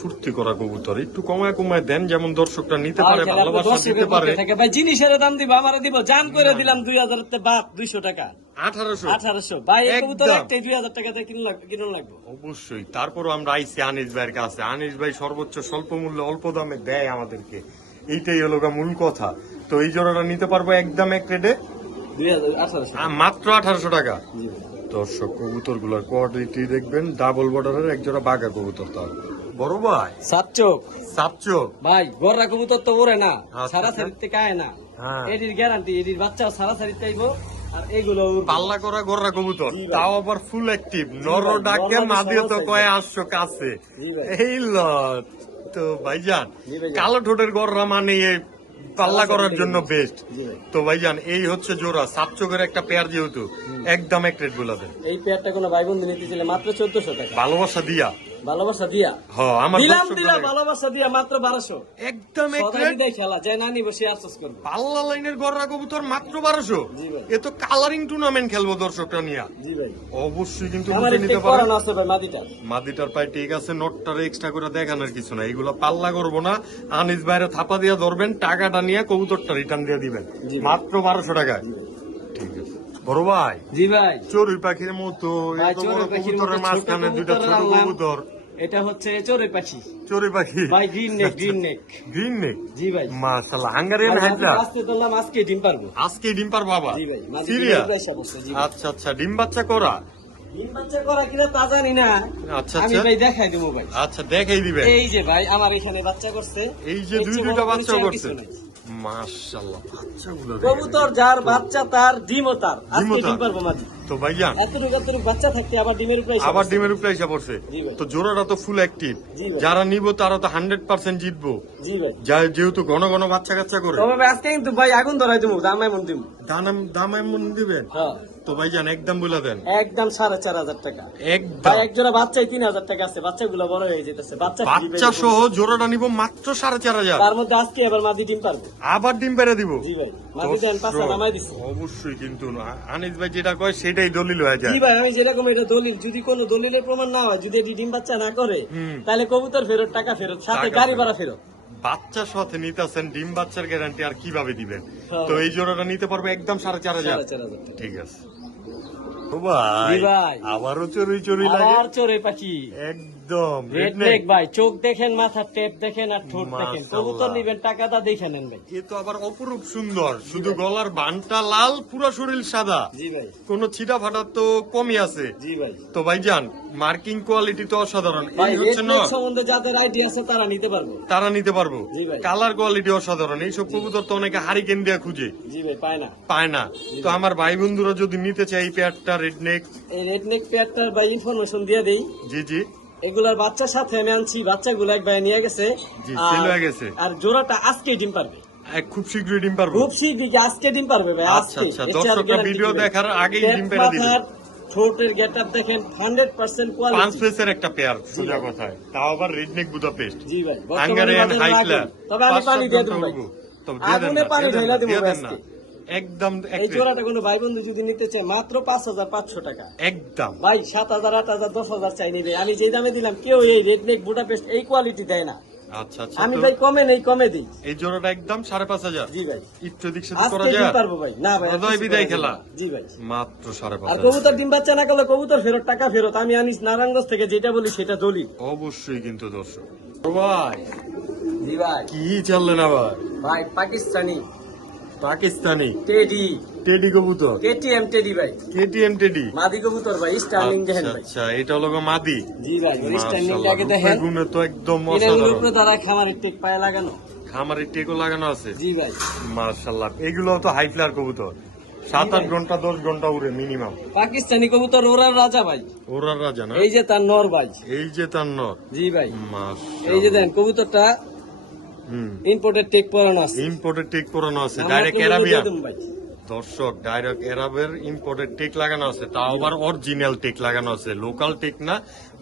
ফুর্তি করা কবুতর, একটু কমায় কমায় দেন যেমন দর্শকরা নিতে ভাই, পারে, তাহলে আপনার ভালোবাসা দর্শকের দিতে পারে। পক্ষে থেকে ভাই জিনিসের দাম দিব, আমারে দিব, জান করে দিলাম 2000 তে বাদ 200 টাকা, 1800 1800 ভাই। এই কবুতর একদম। একটাই 2000 টাকা দিয়ে কিনুন লাগবে। অবশ্যই। তারপরও আমরা আইসি আনিস ভাইয়ের কাছে, আনিস ভাই সর্বোচ্চ স্বল্প মূল্যে অল্প দামে দেয় আমাদেরকে, এইটাই হলো গা মূল কথা। তো এই জোড়াটা নিতে পারবো একদম এক রেটে 1800 মাত্র 1800 টাকা। জি ভাই। দর্শক কবুতর গুলার কোয়ালিটি দেখবেন, ডাবল বর্ডারের এক জোড়া বাঘা কবুতর। তার বড় ভাই সাতচোক সাপচো, ভাই, গররা কবুতর তো ওরে না, আচ্ছা, সারাসারিতে কায় না, হ্যাঁ। এটির গ্যারান্টি, এটির বাচ্চাও সারাসারিতে আইবো, আর এইগুলো উড়বে। পাল্লা করা গররা কবুতর, জি ভাই। তাও আবার ফুল অ্যাক্টিভ, নর ভাই, ডাকে নর মাদিয়ে তো সহজ কয় একদম। আসছো কাছে। জি ভাই। এই লট তো ভাইজান, জি ভাইজান। কালো ঠোঁটের গররা মানে এই পাল্লা করার জন্য বেস্ট। জি ভাই। তো ভাইজান এই হচ্ছে জোড়া সাপচোকের একটা পেয়ার, যেহেতু একদম এক রেট বলে দেন। এই পেয়ারটা কোনো ভাই বন্ধু নিতে চাইলে মাত্র 1400 টাকা। ভালোবাসা দিয়া, ভালোবাসা দিয়া আমার দিলাম, দর্শকদের ভালোবাসা দিয়া মাত্র 1200। একদম এক সদাই রেট। বিদায় খেলা, যে না নিব সে আফসোস করবে। পাল্লা লাইনের গররা কবুতর মাত্র 1200। জি ভাই। এ তো কালারিং টুর্নামেন্ট খেলবো দর্শকরা নিয়ে, জি ভাই। অবশ্যই কিন্তু আমার বুঝে একটু নিতে পারেন। করানো আছে ভাই মাদিটা। মাদিটার পায়ে ঠিক আছে, নোটটার এক্সট্রা করে দেখানোর কিছু না, এগুলো পাল্লা করবো না। আনিস বাইরে থাপা দিয়ে ধরবেন, টাকাটা নিয়ে কবুতরটা রিটার্ন দিয়ে দিবেন জি ভাই। মাত্র 1200 টাকায়। ঠিক আছে বড় ভাই, জি ভাই। চড়ুই পাখির মতো ভাই, এত চড়ুই বড় পাখির কবুতরের মতো মাঝখানে ছোট দুইটা ছোট কবুতরের আনলাম। কবুতর। এটা হচ্ছে চড়ুই পাখি চড়ুই পাখি ভাই, green neck, green neck. Green neck, জি ভাই। মাশাআল্লাহ, হাঙ্গারিয়ান হাইড্রা। আজকে ধরলাম, আজকে ডিম পারবো। আজকে ডিম পার বাবা, জি ভাই। মাদি সিরিয়া। ডিমের প্রাইস অবশ্যই, জি ভাই। আচ্ছা আচ্ছা, ডিম বাচ্চা করা। ডিম বাচ্চা করা কিনা তা জানি না, আচ্ছা আমি আচ্ছা ভাই দেখাই দেবো ভাই। আচ্ছা, দেখাই দিবেন। এই যে ভাই, আমার এখানে বাচ্চা করছে, এই যে এর দুই চেয়ে দুইটা বড় বাচ্চা পরিচয় আর করছে, কিছু নাই। মাশাআল্লাহ, বাচ্চাগুলো দেখেন। কবুতর যার বাচ্চা তার, ডিমও তার, আজকে ডিমও তার। ডিম পারবো মাদি। তো ভাইজান এতটুকু বাচ্চা থাকতে আবার ডিমের উপরে এসে আবার বসে। ডিমের উপরে এসে পড়ছে, জি ভাই। তো জোড়াটা তো ফুল অ্যাক্টিভ। জি ভাই। যারা নিব তারা তো 100% জিতবো, জি ভাই। যেহেতু ঘন ঘন বাচ্চা কাচ্চা করে। তবে ভাই আজকে কিন্তু ভাই আগুন ধরাই দেবো, দাম এমন দিব। দাম এমন দিবেন। হ্যাঁ, তো ভাইজান একদম বলে দেন, একদম 4500 টাকা। একদম। ভাই এক জোড়া বাচ্চাই 3000 টাকা আছে, বাচ্চাগুলো বড় হয়ে যেতেছে, বাচ্চা বাচ্চা সহ জোড়াটা নিব মাত্র 4500। তার মধ্যে আজকে এবার মাদি ডিম পারবে। আবার ডিম পেরে দিব। জি ভাই, মাদি দেন 5টা নামাই দিছি। অবশ্যই, কিন্তু আনিস ভাই যেটা কয় সেটাই দলিল হয়ে যায়। জি ভাই, আমি যেরকম এটা দলিল, যদি কোনো দলিলের প্রমাণ না হয়, যদি এটি ডিম বাচ্চা না করে, তাহলে কবুতর ফেরত, টাকা ফেরত, সাথে টাকা গাড়ি ফেরত। ভাড়া ফেরত। বাচ্চার সাথে নিতেছেন, ডিম বাচ্চার গ্যারান্টি আর কিভাবে দিবেন? হ্যাঁ। তো এই জোড়াটা নিতে পারবে একদম 4500। 4500 টাকা। ঠিক আছে ও ভাই, জি ভাই। আবারও চড়ুই চড়ুই লাগে, আবার চড়ুই পাখি, একদম রেড নেক ভাই, চোখ দেখেন, মাথার টেপ দেখেন, আর ঠোঁট দেখেন। মাশাআল্লাহ। কবুতর নিবেন, টাকাটা দেখে নেন ভাই। এ তো আবার অপরূপ সুন্দর, শুধু গলার বানটা লাল, পুরো শরীর সাদা, জি ভাই। কোনো ছিটা ফাটা তো কমই আছে। জি ভাই। তো ভাইজান মার্কিং কোয়ালিটি তো অসাধারণ, ভাই এই হচ্ছে রেড না, নেক সম্বন্ধে যাদের আইডিয়া আছে তারা নিতে পারবো। তারা নিতে পারবো। জি ভাই। কালার কোয়ালিটি অসাধারণ, এইসব কবুতর তো অনেকে হারিকেন দিয়ে খুঁজে জি ভাই, পায় না। পায় না। তো আমার ভাই বন্ধুরা যদি নিতে চায় এই পেয়ারটা রেড নেক, এই রেড নেক পেয়ারটার ভাই ইনফরমেশন দিয়ে দেই। জি জি এগুলার বাচ্চার সাথে আমি আনছি, বাচ্চাগুলো এক ভাই নিয়ে গেছে, জি, আর- সেল হয়ে গেছে। আর জোড়াটা আজকে ডিম পারবে, খুব শীঘ্রই ডিম পারবো। খুব শীঘ্রই আজকে ডিম পারবে ভাই, আচ্ছা আজকে। আচ্ছা, এর চেয়ে আর দর্শকরা guarantee ভিডিও দিবে। দেখার আগেই পেট, ডিম পেরে দিবে। মাথার, ঠোঁটের গেটআপ দেখেন, 100% পাঁচ কোয়ালিটি। পেসের একটা পেয়ার, সোজা ভাই। কথায়, তাও আবার রেডনেক বুদাপেস্ট, জি ভাই, বর্তমানে হাঙ্গারিয়ান বাজারে হাইফ্লার। আগুন। তবে আমি পানি দিয়ে দেবো ভাই, আগুনে পানি ঢেলে দেবো ভাই আজকে। একদম এই জোড়াটা কোনো ভাই বন্ধু যদি নিতে চায় মাত্র 5500 টাকা। একদম ভাই 7000, 8000, 10000 চাই নিবে। আমি যে দামে দিলাম, কেউ এই রেডনেক বুডাপেস্ট এই কোয়ালিটি দেয় না। আচ্ছা আচ্ছা, আমি তো ভাই কমে নেই, কমে দিই। এই জোড়াটা একদম 5500। জি ভাই, একটু দিক সাথে করা আজকে যায়, দিতে পারবো ভাই। না ভাই, আর হৃদয় কিছু বিদায় করা খেলা। যাবে না। জি ভাই। মাত্র আর 5500। কবুতর ডিম বাচ্চা না করলে কবুতর ফেরত, টাকা ফেরত। আমি আনিস নারায়ণগঞ্জ থেকে, যেটা বলি সেটা দলিল। অবশ্যই কিন্তু দর্শক ভাই, জি ভাই। কি চললেন আবার? ভাই পাকিস্তানি পাকিস্তানি টেডি, টেডি কবুতর, কেটিএম টেডি ভাই, কেটিএম টেডি। মাদি কবুতর ভাই, স্টার্লিং দেখেন আচ্ছা ভাই। আচ্ছা, এটা হলো গো মাদি। জি ভাই, স্টার্লিংটা মাশাআল্লাহ, আগে দেখেন। গুণে তো একদম এগুলোর অসাধারণ। উপরে তারা খামারের টেক পায়ে লাগানো। খামারের টেকও লাগানো আছে। জি ভাই। মাশাআল্লাহ, এগুলো তো হাই ফ্লার কবুতর, 7-8 ঘন্টা 10 ঘন্টা উড়ে মিনিমাম। পাকিস্তানি কবুতর ওরার রাজা ভাই। ওরার রাজা না? এই যে তার নর ভাই। এই যে তার নর। জি ভাই। মাশাআল্লাহ। এই যে দেন কবুতরটা ইম্পোর্টেড টেক পরানো আছে। ইম্পোর্টেড টেক করানো আছে, নাম ডাইরেক্ট আপনাকে ক্যারাবিয়ান। দিয়ে দেবো ভাই। দর্শক ডাইরেক্ট এরাবের ইম্পোর্টেড টেক লাগানো আছে, তাও আবার অরিজিনাল টেক লাগানো আছে, লোকাল টেক না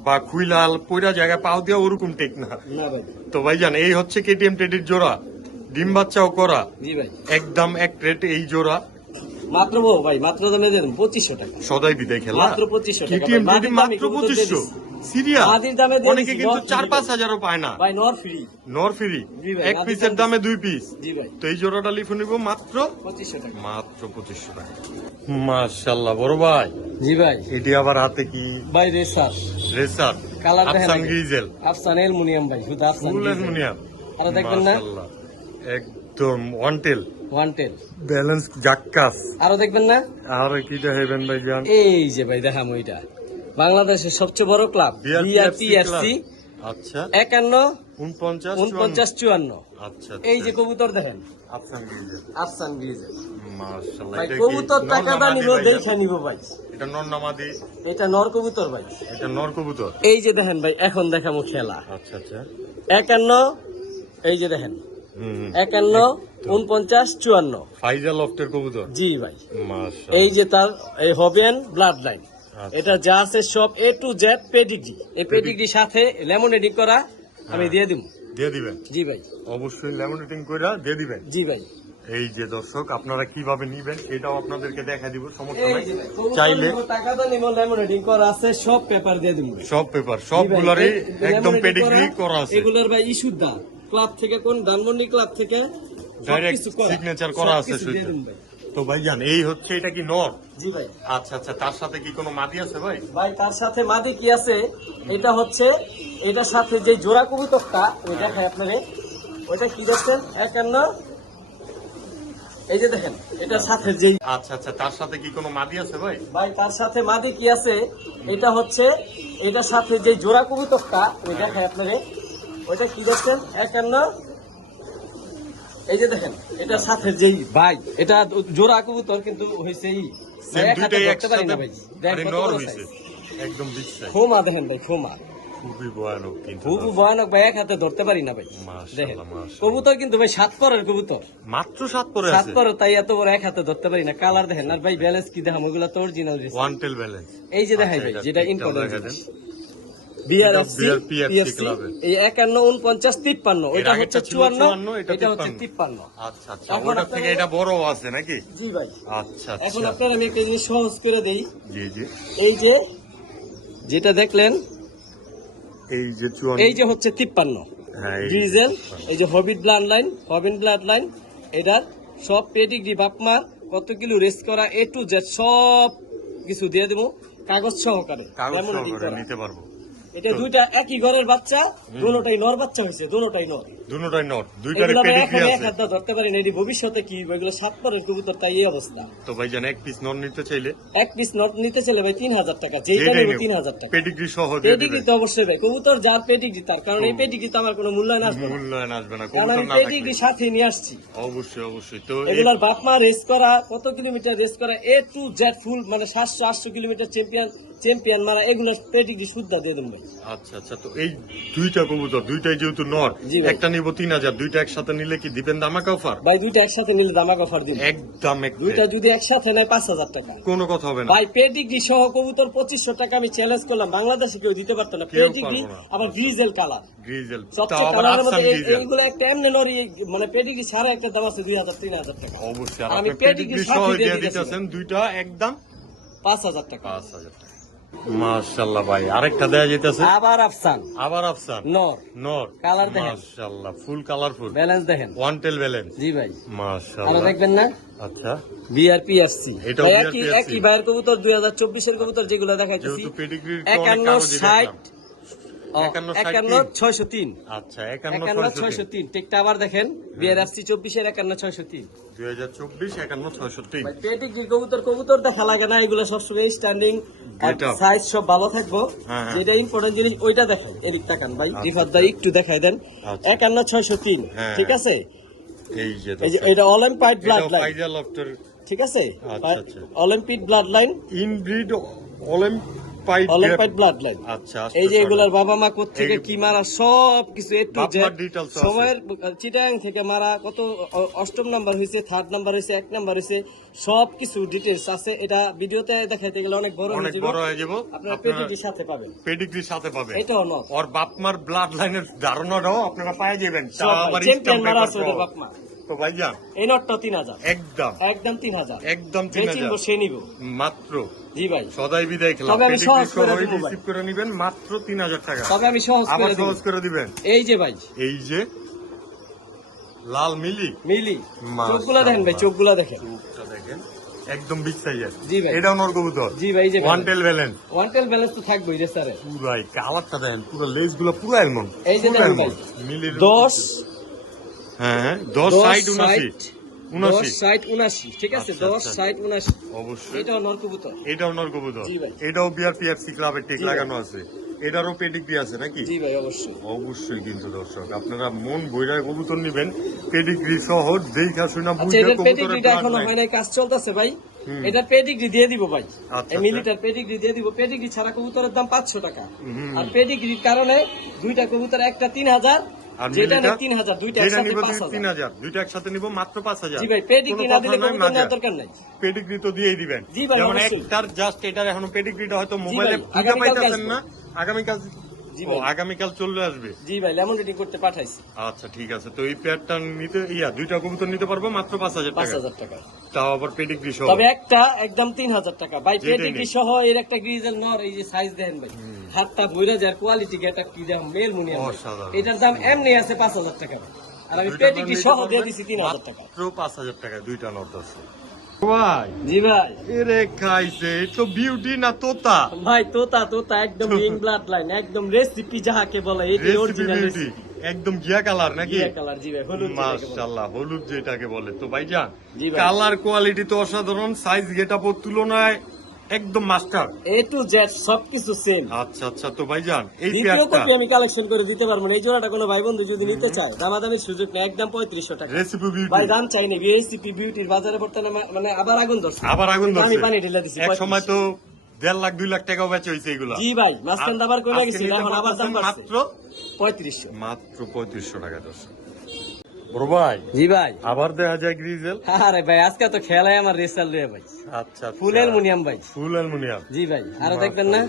বা খুইলাল পয়রা জায়গায় পাও দেওয়া ওরকম টেক না। না ভাই। তো ভাইজান এই হচ্ছে কেটিএম টেডির জোড়া, ডিম বাচ্চাও করা, জি ভাই। একদম এক রেট এই জোড়া মাত্র ভাই মাত্র দামে দেন 2500 টাকা। সদাই বিদায় খেলা মাত্র 2500 টাকা। কেটিএম টেডি মাত্র 2500 সিরিয়াস। মাদির দামে দিয়ে অনেকে দিছি, কিন্তু নর 4-5 হাজারও পায় না ভাই, নর ফ্রি। নর ফ্রি, জি ভাই, এক মাদির পিসের দাম দামে 2 পিস। জি ভাই, তো এই জোড়াটা লিখে নিব মাত্র 2500 টাকা। মাত্র 2500 টাকা। মাশাআল্লাহ বড় ভাই, জি ভাই। এটি আবার হাতে কি ভাই রেসার রেসার কালার দেখেন, আফসান গ্রিজেল আফসান অ্যালুমিনিয়াম ভাই, শুধু আফসান ফুল গ্রিজেল। অ্যালুমিনিয়াম। আরো দেখবেন না, মাশাআল্লাহ একদম ওয়ান্টেল ওয়ান্টেড। ব্যালেন্স জাক্কাস। আরো দেখবেন না, আর কি দেখাইবেন ভাই জান? এই যে ভাই দেখাম ওইটা বাংলাদেশের সবচেয়ে বড় ক্লাব বিআরপিএফসি। আচ্ছা 51 49 49 54। আচ্ছা এই যে কবুতর দেখেন, আফসান গ্রিজেল। আফসান গ্রিজেল মাশাআল্লাহ ভাই। এটা কি কবুতর নর টাকা না দা মাদি নিব, ভাই? দেখা নিব ভাই। এটা নর না মাদি? এটা নর কবুতর ভাই। এটা নর কবুতর। এই যে দেখেন ভাই, এখন দেখামো খেলা। আচ্ছা আচ্ছা 51, এই যে দেখেন হুম 51 49 54। ফাইজাল লফটের কবুতর। জি ভাই। মাশাআল্লাহ এই যে তার এই হবেন ব্লাড লাইন, আচ্ছা। এটা যা আছে সব A to Z পেডিগ্রি। এই পেডিগ্রির সাথে লেমনেডিং করা আমি দিয়ে দিব। দিয়ে দিবেন, জি ভাই, অবশ্যই ল্যামিনেটিং কইরা দিয়ে দিবেন। জি ভাই। এই যে দর্শক আপনারা কিভাবে নিবেন সেটাও আপনাদেরকে দেখা দিব, সমস্যা এই নাই। যে ভাই, কবুতর চাইলে নিবো, টাকা তো নিব, লেমনেডিং করা আছে, সব পেপার দিয়ে দিব। সব পেপার সবগুলারই জি ভাই, একদম laminating পেডিগ্রি করা আছে, এগুলার ভাই ইস্যুদা ক্লাব থেকে, কোন ধানমন্ডি ক্লাব থেকে ডাইরেক্ট সবকিছু করা, সিগনেচার করা আছে সবকিছু দিয়ে সেটা। দিন ভাই। তো ভাইজান এই হচ্ছে, এটা কি নর? জি ভাই। আচ্ছা আচ্ছা, তার সাথে কি কোনো মাদি আছে ভাই? ভাই তার সাথে মাদি কি আছে, এটা হচ্ছে এটার সাথে যে জোড়া কবুতরটা ওই দেখায় আপনারে, ওইটা কি দেখছেন 51, এই যে দেখেন এটার সাথে যেই, আচ্ছা আচ্ছা, তার সাথে কি কোনো মাদি আছে ভাই? ভাই তার সাথে মাদি কি আছে, এটা হচ্ছে এটার সাথে যে জোড়া কবুতরটা ওই দেখায় আপনারে, ওইটা কি দেখছেন 51, এই যে দেখেন এটার সাথে যেই, ভাই এটা জোড়া কবুতর কিন্তু হয়েছে সেম দুইটাই পারি না একসাথে ভাই। দেখ আরে কত নর বড় হইছে, size। একদম বিশ্বাস খোমা দেখেন ভাই, খোমা খুবই ভয়ানক কিন্তু। খুব ভয়ানক ভাই, এক হাতে ধরতে পারি না ভাই। মাশাআল্লাহ, দেখেন মাশাআল্লাহ। কবুতর কিন্তু ভাই 7 পরের কবুতর, মাত্র 7 পরে 7 আছে, পরের, তাই এত বড় এক হাতে ধরতে পারি না। কালার দেখেন আর ভাই ব্যালেন্স কি দেখাম, ওইগুলো তো অরিজিনাল। ওয়ান টেল ব্যালেন্স। এই যে দেখাই ভাই, যেটা ইম্পর্টেন্ট বিআরএফসি PFC ক্লাবে। এই 51 49 53, এর ওইটা আগেরটা হচ্ছে ছিল 54, 54, এটা হচ্ছে 53। 53। আচ্ছা আচ্ছা, এখন ওটার আপনারা- থেকে এটা বড় আছে নাকি? জি ভাই। আচ্ছা এখন আচ্ছা, আপনার আমি একটা জিনিস সহজ করে দেই, জি জি। এই যে যেটা দেখলেন, এই যে 54, এই যে হচ্ছে 53 হ্যাঁ এই যে ডিজেল, 53। এই যে হবিট ব্লাড লাইন, হবিন ব্লাড লাইন, এটার সব পেডিগ্রি বাপমার কত কিলো রেস করা A to Z সব কিছু দিয়ে দেবো কাগজ সহকারে, কাগজ laminating সহকারে করা। নিতে পারবো। এটা দুইটা একই ঘরের বাচ্চা, দুটোটাই নর বাচ্চা হয়েছে, দুটোটাই নর। দুটোটাই নট, দুইটারে এগুলো আমরা পেডিগ্রি এখন এক আছে। হাতে ধরতে পারি না, এটি ভবিষ্যতে কি এগুলো 7 পরের কবুতর, তাই এই অবস্থা। তো ভাইজান এক পিস নট নিতে চাইলে এক পিস নট নিতে চলে ভাই 3000 টাকা, যেটা যেটাই নেব নেব, 3000 টাকা। পেডিগ্রি সহ দিয়ে পেডিগ্রি দিবেন। তো অবশ্যই ভাই, কবুতর যার পেডিগ্রি তার, কারণ এই পেডিগ্রি তো আমার কোনো মূল্যায়ন আসবে না, মূল্যায়ন আসবে না, কারণ কবুতর আমি না থাকলে। পেডিগ্রি সাথে নিয়ে আসছি। অবশ্যই অবশ্যই। তো এই- এগুলার বাপ মা রেস করা, কত কিলোমিটার রেস করা, A to Z ফুল, মানে 700-800 কিলোমিটার চ্যাম্পিয়ন মারা, এগুলো পেডিগ্রি শুদ্ধ দিয়ে দেবেন ভাই। আচ্ছা আচ্ছা, তো এই দুইটা কবুতর, দুইটাই যেহেতু নট, জি ভাই। একটা নিব 3000, দুইটা একসাথে নিলে কি দিবেন ধামাকা অফার? ভাই দুইটা একসাথে নিলে দামাক অফার দিন, একদম এক দুইটা যদি একসাথে নেয় 5000 টাকা। কোনো কথা হবে না। ভাই পেডিগ্রি সহ কবুতর 2500 টাকা আমি চ্যালেঞ্জ করলাম, বাংলাদেশে কেউ দিতে পারতো না। কেউ পেডিগ্রি পারবো না। আবার গ্রিজেল কালার, গ্রিজেল, তাও সবচেয়ে আবার কালারের আফসান মধ্যে গ্রিজেল। এইগুলো একটা এমনি নরি, মানে পেডিগ্রি সারা একটা দাম আছে 2000-3000 টাকা। অবশ্যই, আর আমি আপনি পেডিগ্রি পেডিগ্রি সহ সাথে দিয়ে দিয়ে দিতেছি। দিতেছেন দুইটা একদম 5000 টাকা। 5000 টাকা। মাশাআল্লাহ ভাই, আরেকটা দেয়া যাইতেছে, আবার আফসান আবার আফসান নর, নর। কালার দেখেন, মাশাআল্লাহ, ফুল কালারফুল, ব্যালেন্স দেখেন। ওয়ান টেল ব্যালেন্স। জি ভাই। আরো মাশাআল্লাহ। দেখবেন না আচ্ছা, বিআরপিএফসি, এটাও একই BRPFC একই ভাইয়ের কবুতর 2024 এর কবুতর যেগুলো দেখাইতেছি, যেহেতু পেডিগ্রির 51 60 51 51 603। আচ্ছা 51 51 603 টেকটা আবার দেখেন, বিআরএফসি 24 এর 51 603। 2024 51 603। ভাই পেডিগ্রি কবুতর দেখা লাগে না, এগুলো সবসময় স্ট্যান্ডিং এটা। সাইজ সব ভালো থাকবো। হ্যাঁ, হ্যাঁ। যেটা ইম্পর্টেন্ট জিনিস ওইটা দেখাই, এদিক তাকান ভাই, আচ্ছা, রিফাত ভাই একটু দেখাই দেন। আচ্ছা। 51 603, হ্যাঁ, ঠিক আছে। এই যে এই যে এটা অলিম্পিক ব্লাড লাইন, ফাইজাল লফটের ঠিক আছে, আচ্ছা, আচ্ছা। Olympic bloodline. Inbred Olympiad bloodline. আচ্ছা এই যে এগুলার বাবা মা কোত্থেকে কি মারা সব কিছু একটু বাপ মার details আছে। সময়ের চিটাং থেকে মারা কত অষ্টম নাম্বার হয়েছে, থার্ড নাম্বার হয়েছে, এক নাম্বার হয়েছে, সব কিছু ডিটেলস আছে। এটা ভিডিওতে দেখাইতে গেলে অনেক বড় অনেক বড় হয়ে যাব, আপনারা পেডিগ্রির সাথে পাবেন, পেডিগ্রির সাথে পাবেন। এটাও নট ওর বাপ মার ব্লাড লাইনের ধারণাটাও আপনারা পাই যাবেন। চ্যাম্পিয়ন মারা আছে ওদের বাপ মা। তো ভাইজান এই নটটা 3000, একদম একদম 3000, একদম যে চিনবো 3000 সে নিব। মাত্র। জি ভাই, সদাই বিদায় খেলা তবে আমি সহজ করে দিব ভাই। রিসিভ করে নেবেন মাত্র 3000 টাকা। তবে আমি সহজ আবার করে দিব। সহজ করে দিবেন। এই যে ভাই এই যে লাল মিলি, মিলি, মাশাআল্লাহ। চোখগুলা দেখেন ভাই, চোখগুলা দেখেন। চোখটা দেখেন একদম বিগ সাইজের। জি ভাই, এটাও নর কবুতর। জি ভাই, এই যে ওয়ান টেল ব্যালেন্স, ওয়ান টেল ব্যালেন্স তো থাকবেই রে স্যার। পুরাই কালারটা দেখেন, পুরো লেজ গুলো পুরো এলমন। এই যে দেখেন ভাই, মিলির 10 হ্যাঁ 10 60 79 10 60 79, ঠিক আছে, আচ্ছা, 10 আচ্ছা। 60 79। অবশ্যই এটাও নর কবুতর। এটাও নর কবুতর। জি ভাই। এটাও বিআরপিএফসি ক্লাবের টিক জি ভাই। লাগানো আছে। এটারও পেডিগ্রি আছে নাকি? জি ভাই, অবশ্যই। অবশ্যই কিন্তু দর্শক আপনারা মন বইরা কবুতর নিবেন পেডিগ্রি সহ, দেখা শুনা আচ্ছা, বুঝে এটার কবুতরের পেডিগ্রিটা blood এখনো line। হয় নাই, কাজ চলতেছে ভাই। এটা পেডিগ্রি দিয়ে দিব ভাই, আচ্ছা, এই মিলিটার পেডিগ্রি দিয়ে দিব। পেডিগ্রি ছাড়া কবুতরের দাম 500 টাকা, আর পেডিগ্রির কারণে দুইটা কবুতর, একটা 3000, আর যেটা মিলিটা? নেই 3000, দুইটা যেটা একসাথে নিব 5000। 3000, দুইটা একসাথে নিব মাত্র 5000। জি ভাই, পেডিগ্রি না দিলে কবুতর নেওয়ার দরকার নাই। পেডিগ্রি তো দিয়েই দিবেন। জি ভাই, যেমন অবশ্যই। একটার জাস্ট এটার এখনো পেডিগ্রিটা হয়তো মোবাইলে ভাই, খুঁজে আগামীকাল পাইতেছেন আসবে। না, আগামীকাল। জি ও, ভাই। আগামীকাল চলে আসবে। জি ভাই, লেমন রেডি করতে পাঠাইছি আচ্ছা ঠিক আছে, তো এই পেয়ারটা নিতে দুইটা কবুতর নিতে পারবো মাত্র 5000 টাকা। 5000 টাকা। তাও আবার পেডিগ্রি সহ। তবে একটা একদম 3000 টাকা ভাই, যেটাই পেডিগ্রি নেই। সহ। এর একটা গ্রিজেল নর, এই যে সাইজ দেখেন ভাই, হাতটা ভইরা যায়, কোয়ালিটি গেটা কি দাম, মেল মুনিয়া। অসাধারণ। এটার দাম এমনি আছে 5000 টাকা, আর আমি দুইটা পেডিগ্রি নিতে সহ পারবেন দিয়ে দিছি 3000 টাকা। মাত্র 5000 টাকা দুইটা নট আছে। ভাই জি ভাই, এরে খাইছে, এ তো বিউটি না তোতা? ভাই তোতা তোতা একদম রিং ব্লাড লাইন, একদম রেসিপি যাহাকে বলে, এই রেসিপি অরিজিনাল বিউটি, একদম ঘিয়া কালার নাকি? কালার। জি ভাই, হলুদ যেটাকে বলে। মাশাআল্লাহ, হলুদ যেটাকে বলে। তো ভাইজান জি ভাই। কালার কোয়ালিটি তো অসাধারণ, সাইজ গেটআপের তুলনায় একদম মাস্টার। A to Z সবকিছু সেম। আচ্ছা আচ্ছা, তো ভাইজান এই দ্বিতীয় পেয়ারটা কপি আমি কালেকশন করে দিতে পারবো না, এই জোড়াটা কোনো ভাই বন্ধু যদি নিতে চায় দামাদামির সুযোগ নেই, একদম 3500 টাকা। রেসিপি ভাই বিউটি, দাম চাইনি, রেসিপি বিউটির বাজারে বর্তমানে মানে আবার আগুন ধরছে। আবার আগুন আমি ধরছে। পানি ঢেলে দিছি এক 3500। সময় তো 1.5 লাখ 2 লাখ টাকাও বেচে হইছে এগুলা। জি ভাই, মাঝখান আবার কমে আজকে গেছে, নিতে এখন আবার দাম পারতেছেন বাড়ছে। মাত্র 3500। টাকা দর্শক। বড় ভাই জি ভাই, আবার দেখা যায় গ্রিজেল। আরে ভাই আজকে তো খেলায় আমার রেসাল রে ভাই, আচ্ছা ফুল অ্যালুমিনিয়াম ভাই। ফুল অ্যালুমিনিয়াম। জি ভাই, আরো দেখবেন না,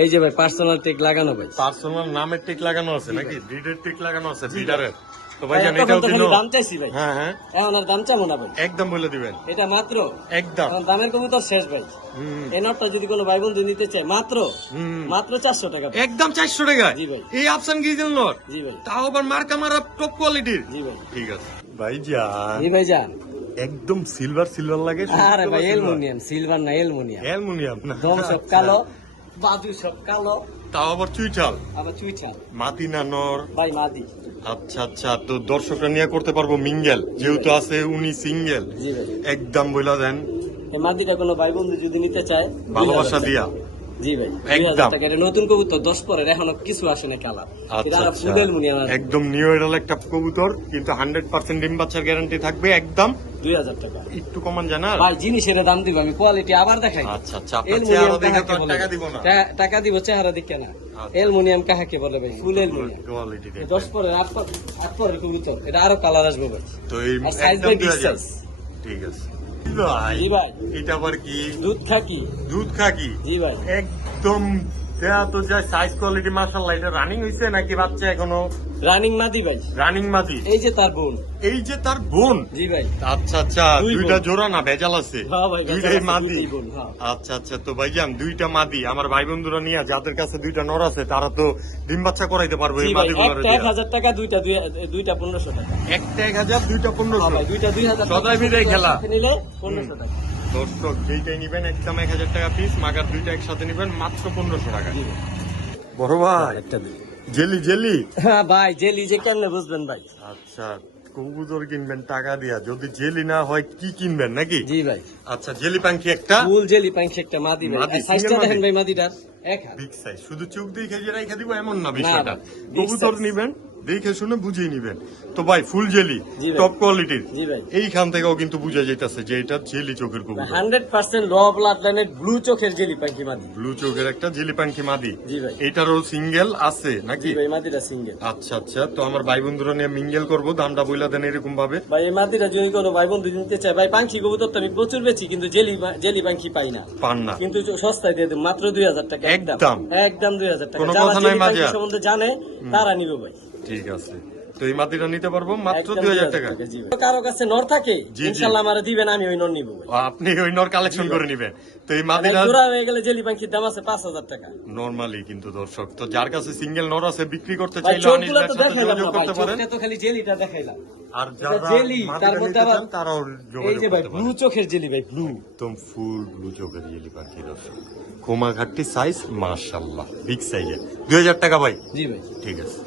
এই যে ভাই পার্সোনাল টেক লাগানো ভাই। পার্সোনাল নামের টিক লাগানো আছে নাকি? ব্রিডের টিক লাগানো আছে, জি ব্রিডারের। তো ভাই, ভাইজান তখন এটাও তো দিল। খালি দাম চাইছি ভাই, হ্যাঁ হ্যাঁ, এখন আর দাম চাবো না ভাই, একদম বলে দিবেন। এটা মাত্র একদম। এখন দামের কবুতর শেষ ভাই। হুম এই নটটা যদি কোনো ভাই বন্ধু নিতে চায় মাত্র হুম, মাত্র 400 টাকা ভাই। একদম 400 টাকায়। জি ভাই। এই আফসান গ্রিজেল নট, জি ভাই, তাও আবার মার্কা মারা টপ কোয়ালিটির। জি ভাই, ঠিক আছে ভাইজান, জি ভাই যান। একদম সিলভার সিলভার লাগে। আরে ভাই অ্যালুমিনিয়াম, সিলভার না অ্যালুমিনিয়াম। অ্যালুমিনিয়াম না, দম সব কালো, বাজু সব কালো, তাও আবার চুইঠাল। আবার চুইচাল মাটি না নর? ভাই মাদি। আচ্ছা আচ্ছা, তো দর্শকরা নিয়ে করতে পারবো মিঙ্গেল, যেহেতু আছে উনি সিঙ্গেল। জি ভাই, একদম বইলা দেন এই মাদিটা কোনো ভাই বন্ধু যদি নিতে চায় ভালোবাসা 2000 দিয়া। জি ভাই, একদম। 2000 টাকা। এটা নতুন কবুতর, 10 পরের, এখনো কিছু আসে না কালার। আচ্ছা আর আচ্ছা, ফুল অ্যালুমিনিয়াম একদম নিউ এডাল একটা কবুতর, কিন্তু 100% ডিম বাচ্চার গ্যারান্টি থাকবে। একদম 2000 টাকা। একটু কমান জানার। ভাই জিনিসের দাম দিব আমি, কোয়ালিটি আবার দেখাই। আচ্ছা আচ্ছা, আপনার চেহারা দেখে তো আর টাকা দিব না। টাকা দিব চেহারা দেখে না। আচ্ছা। অ্যালুমিনিয়াম কাহাকে বলে ভাই? ফুল অ্যালুমিনিয়াম। কোয়ালিটি দেখে। 10 পরের 8 পরের কবুতর, এটা আরো কালার আসবে ভাই। তো এই আর size একদম by big 2000। size। ঠিক আছে ভাই, জি ভাই, এটা আবার কি? দুধ খাকি। দুধ খাকি। জি ভাই, একদম দেয়া তো যায়, সাইজ কোয়ালিটি মাশাআল্লাহ। এটা রানিং হইছে নাকি বাচ্চা এখনো? রানিং মাদি ভাই, রানিং মাদি। এই যে তার বোন। এই যে তার বোন। জি ভাই, আচ্ছা আচ্ছা, দুই দুইটা বোন। জোড়া না ভেজাল আছে? হ্যাঁ ভাই, দুইটাই ভেজাল আছে, মাদি। দুইটাই বোন, হ্যাঁ। আচ্ছা আচ্ছা, তো ভাইজান দুইটা মাদি আমার ভাই বন্ধুরা নিয়ে, যাদের কাছে দুইটা নর আছে তারা তো ডিম বাচ্চা করাইতে পারবে জি এই ভাই, মাদিগুলোর। একটা 1000 টাকা, দুইটা 1500 টাকা। একটা 1000, দুইটা হ্যাঁ ভাই, 1500। দুইটা 2000 টাকা। সদাই বিদায় খেলা। সাথে নিলে 1500 টাকা। দর্শক যেইটাই নিবেন একদম 1000 টাকা পিস, মাগার দুইটা একসাথে নিবেন মাত্র 1500 টাকা। জি ভাই, বড় ভাই একটা দিন। Jelly jelly. হ্যাঁ ভাই, জেলি যে কেন বুঝবেন ভাই? আচ্ছা, কবুতর কিনবেন টাকা দিয়া, যদি জেলি না হয় কি কিনবেন নাকি? জি ভাই, আচ্ছা, জেলি পাখি একটা ফুল জেলি পাইছে একটা মাদি ভাই। মাদি, আর সাইজটা single দেখেন মাদি। ভাই মাদিটার, এক হাত। বিগ সাইজ, শুধু চোখ দিয়ে খেয়ে রেখে দিব এমন না বিষয়টা। না, big কবুতর size। নিবেন দেখে শুনে বুঝিয়ে নিবেন। তো ভাই ফুল জেলি জি ভাই। টপ কোয়ালিটির, জি ভাই। এইখান থেকেও কিন্তু বুঝা যাইতেছে যে এটা জেলি চোখের কবুতর, 100% র ব্লাড লাইনের ব্লু চোখের জেলি পাখি মাদি। ব্লু চোখের একটা জেলি পাখি মাদি। জি ভাই। এইটারও সিঙ্গেল আছে নাকি? জি ভাই, মাদিটা সিঙ্গেল। আচ্ছা আচ্ছা, তো আমার ভাই বন্ধুরা নিয়ে মিঙ্গেল করবো, দামটা বইলা দেন এরকম ভাবে। ভাই এই মাদিটা যদি কোনো ভাই বন্ধু নিতে চায়, ভাই পাখি কবুতর তো আমি প্রচুর বেচি, কিন্তু জেলি পাখি পাই না, পান না? কিন্তু সস্তায় দিয়ে দেব, মাত্র 2000 টাকা একদম? একদম 2000 টাকা। কোনো যারা কথা নাই জেলি পাখি মাঝিয়া? সম্বন্ধে জানে তারা নিবে ভাই। ঠিক আছে, তো এই মাদিটা নিতে পারবো মাত্র একদম 2000 টাকা। জি ভাই। কারো কাছে নর থাকে জি। ইনশাআল্লাহ আমারে দিবেন, আমি ওই নর নিব ভাই। আপনি ওই নর কালেকশন করে নিবেন। তো এই ভাই মাদিটা জোড়া হয়ে গেলে জেলি পাখির দাম আছে 5000 টাকা। নরমালি কিন্তু দর্শক, তো যার কাছে সিঙ্গেল নর আছে বিক্রি করতে ভাই চাইলে অনিল চোখগুলো ভাইয়ের তো সাথে দেখাইলাম যোগাযোগ না ভাই, করতে পারেন। চোখটা তো খালি জেলিটা দেখাইলাম। আর এটা যারা জেলি, মাদিটা তার মধ্যে নিতে আবার চান তারাও এই যোগাযোগ যে ভাই করতে ব্লু পারেন। চোখের জেলি ভাই, ব্লু। একদম ফুল ব্লু চোখের জেলি পাখি দর্শক, কোমা ঘাটটি সাইজ মাশাআল্লাহ বিগ সাইজের। 2000 টাকা ভাই। জি ভাই। ঠিক আছে।